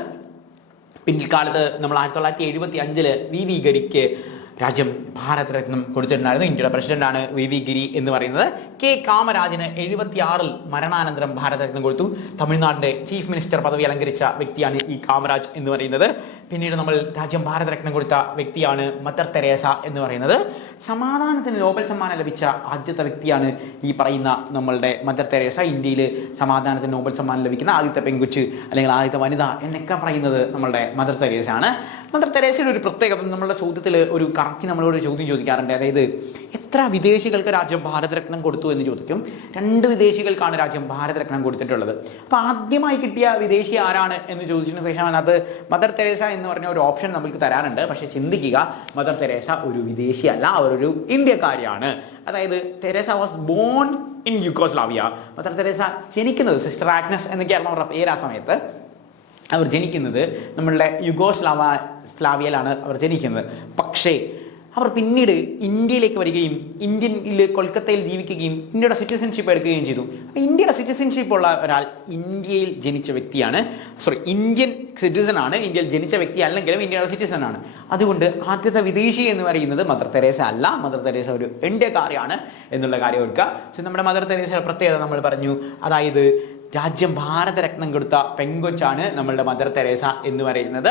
പിൻകാലത്ത് നമ്മൾ 1975 വി ഗിരിക്ക് രാജ്യം ഭാരതരത്നം കൊടുത്തിട്ടുണ്ടായിരുന്നു. ഇന്ത്യയുടെ പ്രസിഡന്റാണ് വി ഗിരി എന്ന് പറയുന്നത്. കെ കാമരാജിന് 76 മരണാനന്തരം ഭാരതരത്നം കൊടുത്തു. തമിഴ്നാടിന്റെ ചീഫ് മിനിസ്റ്റർ പദവി അലങ്കരിച്ച വ്യക്തിയാണ് ഈ കാമരാജ് എന്ന് പറയുന്നത്. പിന്നീട് നമ്മൾ രാജ്യം ഭാരതരത്നം കൊടുത്ത വ്യക്തിയാണ് മദർ തെരേസ എന്ന് പറയുന്നത്. സമാധാനത്തിന് നോബൽ സമ്മാനം ലഭിച്ച ആദ്യത്തെ വ്യക്തിയാണ് ഈ പറയുന്ന നമ്മളുടെ മദർ തെരേസ. ഇന്ത്യയിൽ സമാധാനത്തിന് നോബൽ സമ്മാനം ലഭിക്കുന്ന ആദ്യത്തെ പെൺകുച്ച് അല്ലെങ്കിൽ ആദ്യത്തെ വനിത എന്നൊക്കെ പറയുന്നത് നമ്മളുടെ മദർ തെരേസ ആണ്. മദർ തെരേസയുടെ ഒരു പ്രത്യേകത, നമ്മളുടെ ചോദ്യത്തിൽ ഒരു കറക്റ്റ് നമ്മളോട് ചോദ്യം ചോദിക്കാറുണ്ട്. അതായത് എത്ര വിദേശികൾക്ക് രാജ്യം ഭാരതരത്നം കൊടുത്തു എന്ന് ചോദിക്കും. 2 വിദേശികൾക്കാണ് രാജ്യം ഭാരതരത്നം കൊടുത്തിട്ടുള്ളത്. അപ്പോൾ ആദ്യമായി കിട്ടിയ വിദേശി ആരാണ് എന്ന് ചോദിച്ചതിന് ശേഷം അതിനകത്ത് മദർ തെരേസ എന്ന് പറഞ്ഞ ഒരു ഓപ്ഷൻ നമുക്ക് തരാനുണ്ട്. പക്ഷെ ചിന്തിക്കുക, മദർ തെരേസ ഒരു വിദേശിയല്ല, അവരൊരു ഇന്ത്യക്കാരിയാണ്. അതായത് Teresa was born in Yugoslavia. Mother Teresa ജനിക്കുന്നത്, സിസ്റ്റർ ആഗ്നസ് എന്നൊക്കെയായിരുന്നു അവരുടെ പേര്. ആ സമയത്ത് അവർ ജനിക്കുന്നത് നമ്മളുടെ യുഗോസ്ലാവിയയിലാണ് അവർ ജനിക്കുന്നത്. പക്ഷേ അവർ പിന്നീട് ഇന്ത്യയിലേക്ക് വരികയും ഇന്ത്യയിൽ കൊൽക്കത്തയിൽ ജീവിക്കുകയും ഇന്ത്യയുടെ സിറ്റിസൺഷിപ്പ് എടുക്കുകയും ചെയ്തു. അപ്പോൾ ഇന്ത്യയുടെ സിറ്റിസൺഷിപ്പ് ഉള്ള ഒരാൾ ഇന്ത്യയിൽ ജനിച്ച വ്യക്തിയാണ്, ഇന്ത്യൻ സിറ്റിസൺ ആണ്. ഇന്ത്യയിൽ ജനിച്ച വ്യക്തി അല്ലെങ്കിലും ഇന്ത്യയുടെ സിറ്റിസൺ ആണ്. അതുകൊണ്ട് ആദ്യത്തെ വിദേശി എന്ന് പറയുന്നത് മദർ തെരേസ അല്ല, മദർ തെരേസ ഒരു ഇന്ത്യക്കാരിയാണ് എന്നുള്ള കാര്യം ഓർക്കുക. സോ നമ്മുടെ മദർ തെരേസയുടെ പ്രത്യേകത നമ്മൾ പറഞ്ഞു. അതായത് രാജ്യം ഭാരതരത്നം കൊടുത്ത പെങ്കൊച്ചാണ് നമ്മളുടെ മദർ തെരേസ എന്ന് പറയുന്നത്.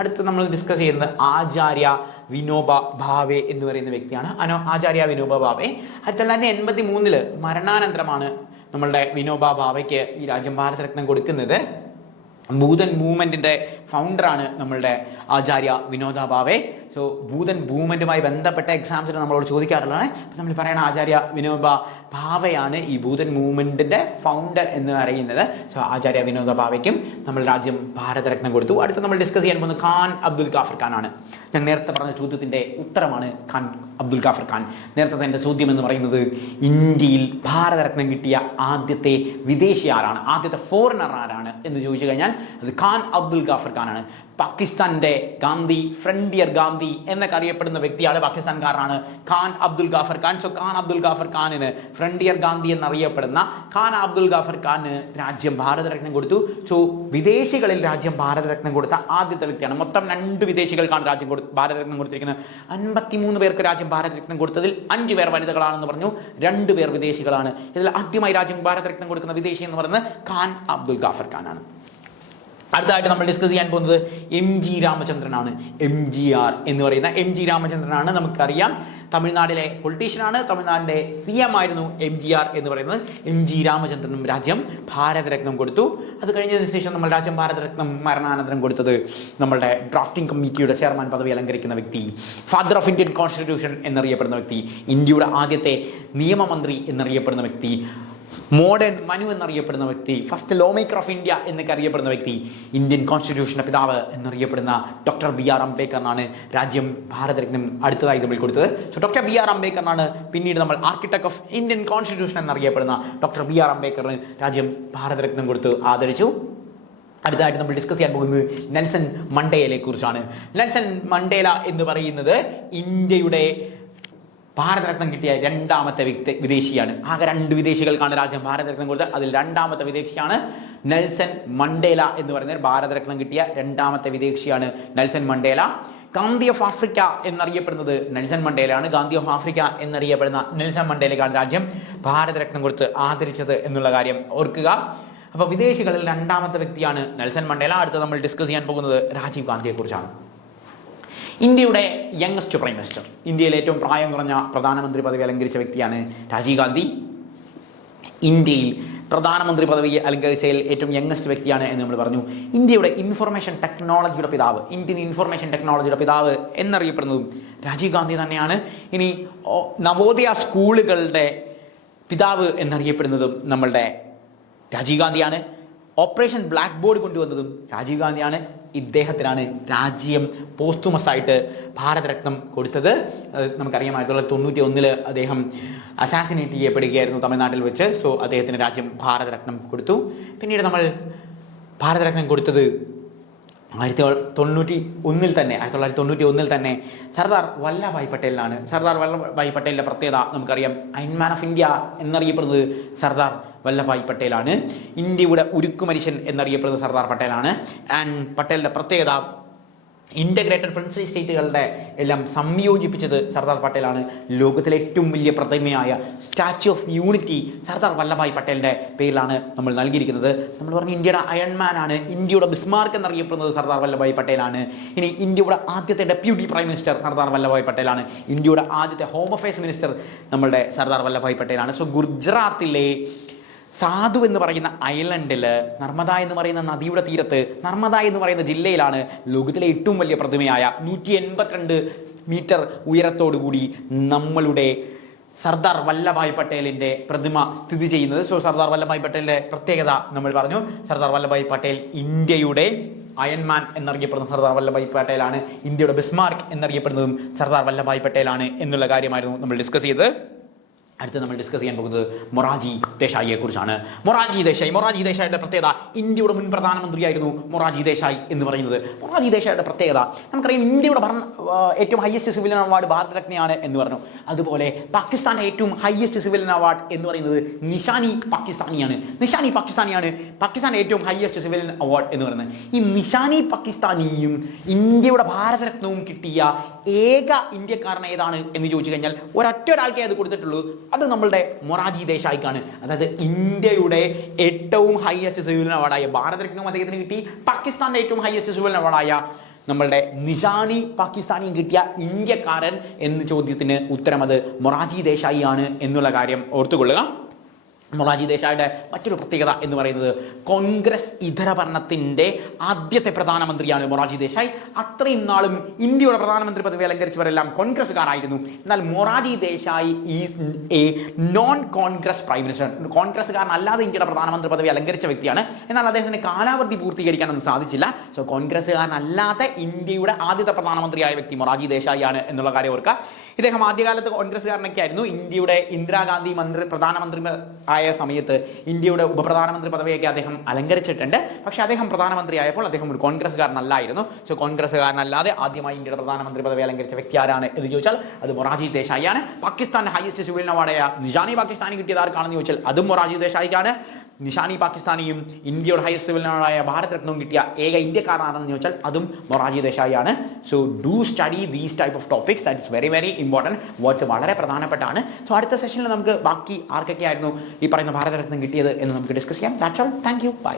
അടുത്ത് നമ്മൾ ഡിസ്കസ് ചെയ്യുന്നത് ആചാര്യ വിനോബ ഭാവെ എന്ന് പറയുന്ന വ്യക്തിയാണ്. ആചാര്യ വിനോബ ഭാവെ 1983 മരണാനന്തരമാണ് നമ്മളുടെ വിനോബ ഭാവയ്ക്ക് ഈ രാജ്യം ഭാരതരത്നം കൊടുക്കുന്നത്. ഭൂതൻ മൂവ്മെന്റിന്റെ ഫൗണ്ടറാണ് നമ്മളുടെ ആചാര്യ വിനോബ ഭാവെ. സോ ഭൂതൻ മൂവ്മെന്റുമായി ബന്ധപ്പെട്ട എക്സാംസിന് നമ്മളോട് ചോദിക്കാറുള്ളതാണ്. അപ്പം നമ്മൾ പറയുന്ന ആചാര്യ വിനോബ ഭാവയാണ് ഈ ഭൂതൻ മൂവ്മെന്റിന്റെ ഫൗണ്ടർ എന്ന് പറയുന്നത്. സോ ആചാര്യ വിനോബ ഭാവയ്ക്കും നമ്മൾ രാജ്യം ഭാരതരത്നം കൊടുത്തു. അടുത്ത് നമ്മൾ ഡിസ്കസ് ചെയ്യാൻ പോകുന്നത് ഖാൻ അബ്ദുൽ ഗാഫർ ഖാൻ ആണ്. ഞാൻ നേരത്തെ പറഞ്ഞ ചോദ്യത്തിന്റെ ഉത്തരമാണ് ഖാൻ അബ്ദുൽ ഗാഫർ ഖാൻ. നേരത്തെ എൻ്റെ ചോദ്യം എന്ന് പറയുന്നത് ഇന്ത്യയിൽ ഭാരതരത്നം കിട്ടിയ ആദ്യത്തെ വിദേശി ആരാണ്, ആദ്യത്തെ ഫോറിനർ ആരാണ് എന്ന് ചോദിച്ചു കഴിഞ്ഞാൽ അത് ഖാൻ അബ്ദുൽ ഗാഫർ ഖാൻ ആണ്. പാകിസ്ഥാന്റെ ഗാന്ധി, ഫ്രണ്ടിയർ ഗാന്ധി എന്നൊക്കെ അറിയപ്പെടുന്ന വ്യക്തിയാണ്, പാകിസ്ഥാൻകാരനാണ് ഖാൻ അബ്ദുൽ ഗാഫർ ഖാൻ. സോ ഖാൻ അബ്ദുൽ ഗാഫർ ഖാനിന്, ഫ്രണ്ടിയർ ഗാന്ധി എന്നറിയപ്പെടുന്ന ഖാൻ അബ്ദുൽ ഗാഫർ ഖാന് രാജ്യം ഭാരതരത്നം കൊടുത്തു. സോ വിദേശികളിൽ രാജ്യം ഭാരതരത്നം കൊടുത്ത ആദ്യത്തെ വ്യക്തിയാണ്. മൊത്തം 2 വിദേശികൾക്കാണ് രാജ്യം ഭാരതരത്നം കൊടുത്തിരിക്കുന്നത്. 53 പേർക്ക് രാജ്യം ഭാരതരത്നം കൊടുത്തതിൽ 5 പേർ വനിതകളാണെന്ന് പറഞ്ഞു, 2 പേർ വിദേശികളാണ്. ഇതിൽ ആദ്യമായി രാജ്യം ഭാരതരത്നം കൊടുക്കുന്ന വിദേശി എന്ന് പറയുന്നത് ഖാൻ അബ്ദുൽ ഗാഫർ ഖാൻ ആണ്. അടുത്തതായിട്ട് നമ്മൾ ഡിസ്കസ് ചെയ്യാൻ പോകുന്നത് MG രാമചന്ദ്രനാണ്. MGR എന്ന് പറയുന്ന MG രാമചന്ദ്രനാണ്. നമുക്കറിയാം തമിഴ്നാട്ടിലെ പൊളിറ്റീഷ്യനാണ്, തമിഴ്നാടിന്റെ CM ആയിരുന്നു MGR എന്ന് പറയുന്നത്. MG രാമചന്ദ്രനും രാജ്യം ഭാരതരത്നം കൊടുത്തു. അത് കഴിഞ്ഞതിന് ശേഷം നമ്മൾ രാജ്യം ഭാരതരത്നം മരണാനന്തരം കൊടുത്തത് നമ്മളുടെ ഡ്രാഫ്റ്റിംഗ് കമ്മിറ്റിയുടെ ചെയർമാൻ പദവി അലങ്കരിക്കുന്ന വ്യക്തി, ഫാദർ ഓഫ് ഇന്ത്യൻ കോൺസ്റ്റിറ്റ്യൂഷൻ എന്നറിയപ്പെടുന്ന വ്യക്തി, ഇന്ത്യയുടെ ആദ്യത്തെ നിയമമന്ത്രി എന്നറിയപ്പെടുന്ന വ്യക്തി, മോഡേൺ മനു എന്നറിയപ്പെടുന്ന വ്യക്തി, first law maker of India എന്നൊക്കെ അറിയപ്പെടുന്ന വ്യക്തി, ഇന്ത്യൻ കോൺസ്റ്റിറ്റ്യൂഷന്റെ പിതാവ് എന്നറിയപ്പെടുന്ന ഡോക്ടർ BR അംബേദ്കറിനാണ് രാജ്യം ഭാരതരത്നം അടുത്തതായി നമ്മൾ കൊടുത്തത്. സോ ഡോക്ടർ BR അംബേദ്കറിനാണ് പിന്നീട് നമ്മൾ ആർക്കിടെക്ട് ഓഫ് ഇന്ത്യൻ കോൺസ്റ്റിറ്റ്യൂഷൻ എന്നറിയപ്പെടുന്ന ഡോക്ടർ BR അംബേദ്കറിന് രാജ്യം ഭാരതരത്നം കൊടുത്ത് ആദരിച്ചു. അടുത്തതായിട്ട് നമ്മൾ ഡിസ്കസ് ചെയ്യാൻ പോകുന്നത് നെൽസൺ മണ്ടേലയെ കുറിച്ചാണ്. നെൽസൺ മണ്ടേല എന്ന് പറയുന്നത് ഇന്ത്യയുടെ ഭാരതരത്നം കിട്ടിയ 2ാമത്തെ വിദേശിയാണ്. ആകെ 2 വിദേശികൾക്കാണ് രാജ്യം ഭാരതരത്നം കൊടുത്തത്. അതിൽ 2ാമത്തെ വിദേശിയാണ് നെൽസൺ മണ്ടേല എന്ന് പറയുന്നത്. ഭാരതരത്നം കിട്ടിയ 2ാമത്തെ വിദേശിയാണ് Nelson Mandela. Gandhi of Africa എന്നറിയപ്പെടുന്നത് നെൽസൺ മണ്ടേലയാണ്. ഗാന്ധി ഓഫ് ആഫ്രിക്ക എന്നറിയപ്പെടുന്ന നെൽസൺ മണ്ടേലയ്ക്കാണ് രാജ്യം ഭാരതരത്നം കൊടുത്ത് ആദരിച്ചത് എന്നുള്ള കാര്യം ഓർക്കുക. അപ്പോൾ വിദേശികളിൽ 2ാമത്തെ വ്യക്തിയാണ് നെൽസൺ മണ്ടേല. അടുത്ത് നമ്മൾ ഡിസ്കസ് ചെയ്യാൻ പോകുന്നത് രാജീവ് ഗാന്ധിയെ കുറിച്ചാണ്. ഇന്ത്യയുടെ യങ്ങസ്റ്റ് പ്രൈം മിനിസ്റ്റർ, ഇന്ത്യയിലെ ഏറ്റവും പ്രായം കുറഞ്ഞ പ്രധാനമന്ത്രി പദവി അലങ്കരിച്ച വ്യക്തിയാണ് രാജീവ് ഗാന്ധി. ഇന്ത്യയിൽ പ്രധാനമന്ത്രി പദവി അലങ്കരിച്ചതിൽ ഏറ്റവും യങ്ങസ്റ്റ് വ്യക്തിയാണ് എന്ന് നമ്മൾ പറഞ്ഞു. ഇന്ത്യയുടെ ഇൻഫർമേഷൻ ടെക്നോളജിയുടെ പിതാവ്, ഇന്ത്യൻ ഇൻഫർമേഷൻ ടെക്നോളജിയുടെ പിതാവ് എന്നറിയപ്പെടുന്നതും രാജീവ് ഗാന്ധി തന്നെയാണ്. ഇനി നവോദയ സ്കൂളുകളുടെ പിതാവ് എന്നറിയപ്പെടുന്നതും നമ്മളുടെ രാജീവ് ഗാന്ധിയാണ്. ഓപ്പറേഷൻ ബ്ലാക്ക് ബോർഡ് കൊണ്ടുവന്നതും രാജീവ് ഗാന്ധിയാണ്. ഇദ്ദേഹത്തിനാണ് രാജ്യം പോസ്റ്റുമസായിട്ട് ഭാരതരത്നം കൊടുത്തത്. നമുക്കറിയാം 1991 അദ്ദേഹം അസാസിനേറ്റ് ചെയ്യപ്പെടുകയായിരുന്നു തമിഴ്നാട്ടിൽ വെച്ച്. സോ അദ്ദേഹത്തിന് രാജ്യം ഭാരതരത്നം കൊടുത്തു. പിന്നീട് നമ്മൾ ഭാരതരത്നം കൊടുത്തത് 1991 തന്നെ സർദാർ വല്ലഭായ് പട്ടേലിനാണ്. സർദാർ വല്ലഭായ് പട്ടേലിൻ്റെ പ്രത്യേകത നമുക്കറിയാം. അയൺമാൻ ഓഫ് ഇന്ത്യ എന്നറിയപ്പെടുന്നത് സർദാർ വല്ലഭായ് പട്ടേലാണ്. ഇന്ത്യയുടെ ഉരുക്കു മനുഷ്യൻ എന്നറിയപ്പെടുന്നത് സർദാർ പട്ടേലാണ്. ആൻഡ് പട്ടേലിൻ്റെ പ്രത്യേകത ഇൻ്റഗ്രേറ്റഡ് പ്രിൻസിലി സ്റ്റേറ്റുകളുടെ എല്ലാം സംയോജിപ്പിച്ചത് സർദാർ പട്ടേലാണ്. ലോകത്തിലെ ഏറ്റവും വലിയ പ്രതിമയായ statue of unity Sardar Vallabhbhai പട്ടേലിൻ്റെ പേരിലാണ് നമ്മൾ നൽകിയിരിക്കുന്നത്. നമ്മൾ പറഞ്ഞു ഇന്ത്യയുടെ അയൺമാനാണ്, ഇന്ത്യയുടെ ബിസ്മാർക്ക് എന്നറിയപ്പെടുന്നത് സർദാർ വല്ലഭായ് പട്ടേലാണ്. ഇനി ഇന്ത്യയുടെ ആദ്യത്തെ deputy prime minister Sardar Vallabhbhai പട്ടേലാണ്. ഇന്ത്യയുടെ ആദ്യത്തെ ഹോം അഫയേഴ്സ് മിനിസ്റ്റർ നമ്മളുടെ സർദാർ വല്ലഭായ് പട്ടേലാണ്. സോ ഗുജറാത്തിലെ സാധു എന്ന് പറയുന്ന ഐലൻഡിൽ നർമ്മദ എന്ന് പറയുന്ന നദിയുടെ തീരത്ത് നർമ്മദ എന്ന് പറയുന്ന ജില്ലയിലാണ് ലോകത്തിലെ ഏറ്റവും വലിയ പ്രതിമയായ 182 മീറ്റർ ഉയരത്തോടുകൂടി നമ്മളുടെ സർദാർ വല്ലഭായ് പട്ടേലിൻ്റെ പ്രതിമ സ്ഥിതി ചെയ്യുന്നത്. സോ സർദാർ വല്ലഭായ് പട്ടേലിൻ്റെ പ്രത്യേകത നമ്മൾ പറഞ്ഞു. സർദാർ വല്ലഭായ് പട്ടേൽ ഇന്ത്യയുടെ അയൺമാൻ എന്നറിയപ്പെടുന്ന സർദാർ വല്ലഭായ് പട്ടേലാണ്. ഇന്ത്യയുടെ ബിസ്മാർക്ക് എന്നറിയപ്പെടുന്നതും സർദാർ വല്ലഭായ് പട്ടേലാണ് എന്നുള്ള കാര്യമായിരുന്നു നമ്മൾ ഡിസ്കസ് ചെയ്തത്. അടുത്ത് നമ്മൾ ഡിസ്കസ് ചെയ്യാൻ പോകുന്നത് മൊറാർജി ദേശായിയെ കുറിച്ചാണ്. മൊറാർജി ദേശായിയുടെ പ്രത്യേകത ഇന്ത്യയുടെ മുൻ പ്രധാനമന്ത്രിയായിരുന്നു മൊറാർജി ദേശായി എന്ന് പറയുന്നത്. മൊറാർജി ദേശായിയുടെ പ്രത്യേകത നമുക്കറിയാം. ഇന്ത്യയുടെ ഏറ്റവും ഹയസ്റ്റ് സിവിലിയൻ അവാർഡ് ഭാരതരത്നയാണ് എന്ന് പറഞ്ഞു. അതുപോലെ പാകിസ്ഥാന്റെ ഏറ്റവും ഹയസ്റ്റ് സിവിലിയൻ അവാർഡ് എന്ന് പറയുന്നത് നിഷാനി പാകിസ്ഥാനിയാണ്. പാകിസ്ഥാന്റെ ഏറ്റവും ഹയസ്റ്റ് സിവിലിയൻ അവാർഡ് എന്ന് പറയുന്നത്. ഈ നിഷാനി പാകിസ്ഥാനിയും ഇന്ത്യയുടെ ഭാരതരത്നവും കിട്ടിയ ഏക ഇന്ത്യക്കാരൻ ഏതാണ് എന്ന് ചോദിച്ചു കഴിഞ്ഞാൽ ഒരാൾക്കേ അത് കൊടുത്തിട്ടുള്ളൂ. അത് നമ്മളുടെ മൊറാർജി ദേശായിക്കാണ്. അതായത് ഇന്ത്യയുടെ ഏറ്റവും ഹയസ്റ്റ് സിവിലിയൻ അവാർഡായ ഭാരതരത്നവും അദ്ദേഹത്തിന് കിട്ടി. പാകിസ്ഥാന്റെ ഏറ്റവും ഹയസ്റ്റ് സിവിലിയൻ അവാർഡായ നമ്മളുടെ നിഷാനി പാകിസ്ഥാനിയും കിട്ടിയ ഇന്ത്യക്കാരൻ എന്ന ചോദ്യത്തിന് ഉത്തരം അത് മൊറാർജി ദേശായി ആണ് എന്നുള്ള കാര്യം ഓർത്തുകൊള്ളുക. മൊറാർജി ദേശായിയുടെ മറ്റൊരു പ്രത്യേകത എന്ന് പറയുന്നത് കോൺഗ്രസ് ഇതര ഭരണത്തിൻ്റെ ആദ്യത്തെ പ്രധാനമന്ത്രിയാണ് മൊറാർജി ദേശായി. അത്രയും നാളും ഇന്ത്യയുടെ പ്രധാനമന്ത്രി പദവി അലങ്കരിച്ചവരെല്ലാം കോൺഗ്രസ്സുകാരായിരുന്നു. എന്നാൽ Morarji Desai is a non Congress prime minister. കോൺഗ്രസ്സുകാരനല്ലാതെ ഇന്ത്യയുടെ പ്രധാനമന്ത്രി പദവി അലങ്കരിച്ച വ്യക്തിയാണ്. എന്നാൽ അദ്ദേഹത്തിന് കാലാവധി പൂർത്തീകരിക്കാനൊന്നും സാധിച്ചില്ല. സോ കോൺഗ്രസ്സുകാരനല്ലാതെ ഇന്ത്യയുടെ ആദ്യത്തെ പ്രധാനമന്ത്രിയായ വ്യക്തി മൊറാർജി ദേശായി ആണ് എന്നുള്ള കാര്യം ഓർക്കുക. ഇദ്ദേഹം ആദ്യകാലത്ത് കോൺഗ്രസ്സുകാരനൊക്കെ ആയിരുന്നു. ഇന്ത്യയുടെ ഇന്ദിരാഗാന്ധി പ്രധാനമന്ത്രി ആയ സമയത്ത് ഇന്ത്യയുടെ ഉപപ്രധാനമന്ത്രി പദവിയൊക്കെ അദ്ദേഹം അലങ്കരിച്ചിട്ടുണ്ട്. പക്ഷേ അദ്ദേഹം പ്രധാനമന്ത്രി ആയപ്പോൾ അദ്ദേഹം ഒരു കോൺഗ്രസ്സുകാരനല്ലായിരുന്നു. സോ കോൺഗ്രസ്സുകാരനല്ലാതെ ആദ്യമായി ഇന്ത്യയുടെ പ്രധാനമന്ത്രി പദവി അലങ്കരിച്ച വ്യക്തി ആരാണ് എന്ന് ചോദിച്ചാൽ അത് മൊറാർജി ദേശായി ആണ്. പാകിസ്ഥാന്റെ ഹയസ്റ്റ് സിവിലിയൻ അവാർഡായ നിഷാനി പാകിസ്ഥാനി കിട്ടിയത് ആർക്കാണെന്ന് ചോദിച്ചാൽ അതും മൊറാർജി ദേശായിക്കാണ്. നിഷാനി പാകിസ്ഥാനിയും ഇന്ത്യയുടെ ഹയസ്റ്റ് സിവിലിയൻ അവാർഡായ ഭാരതരത്നവും കിട്ടിയ ഏക ഇന്ത്യക്കാരനാണെന്ന് ചോദിച്ചാൽ അതും മൊറാർജി ദേശായി ആണ്. So do study these type of topics. That is very very important. What's വളരെ പ്രധാനപ്പെട്ടാണ്. സോ അടുത്ത സെഷനിൽ നമുക്ക് ബാക്കി ആർക്കൊക്കെ ആയിരുന്നു ഈ പറയുന്ന ഭാരതരത്നം കിട്ടിയത് എന്ന് നമുക്ക് ഡിസ്കസ് ചെയ്യാം. That's all. Thank you. By.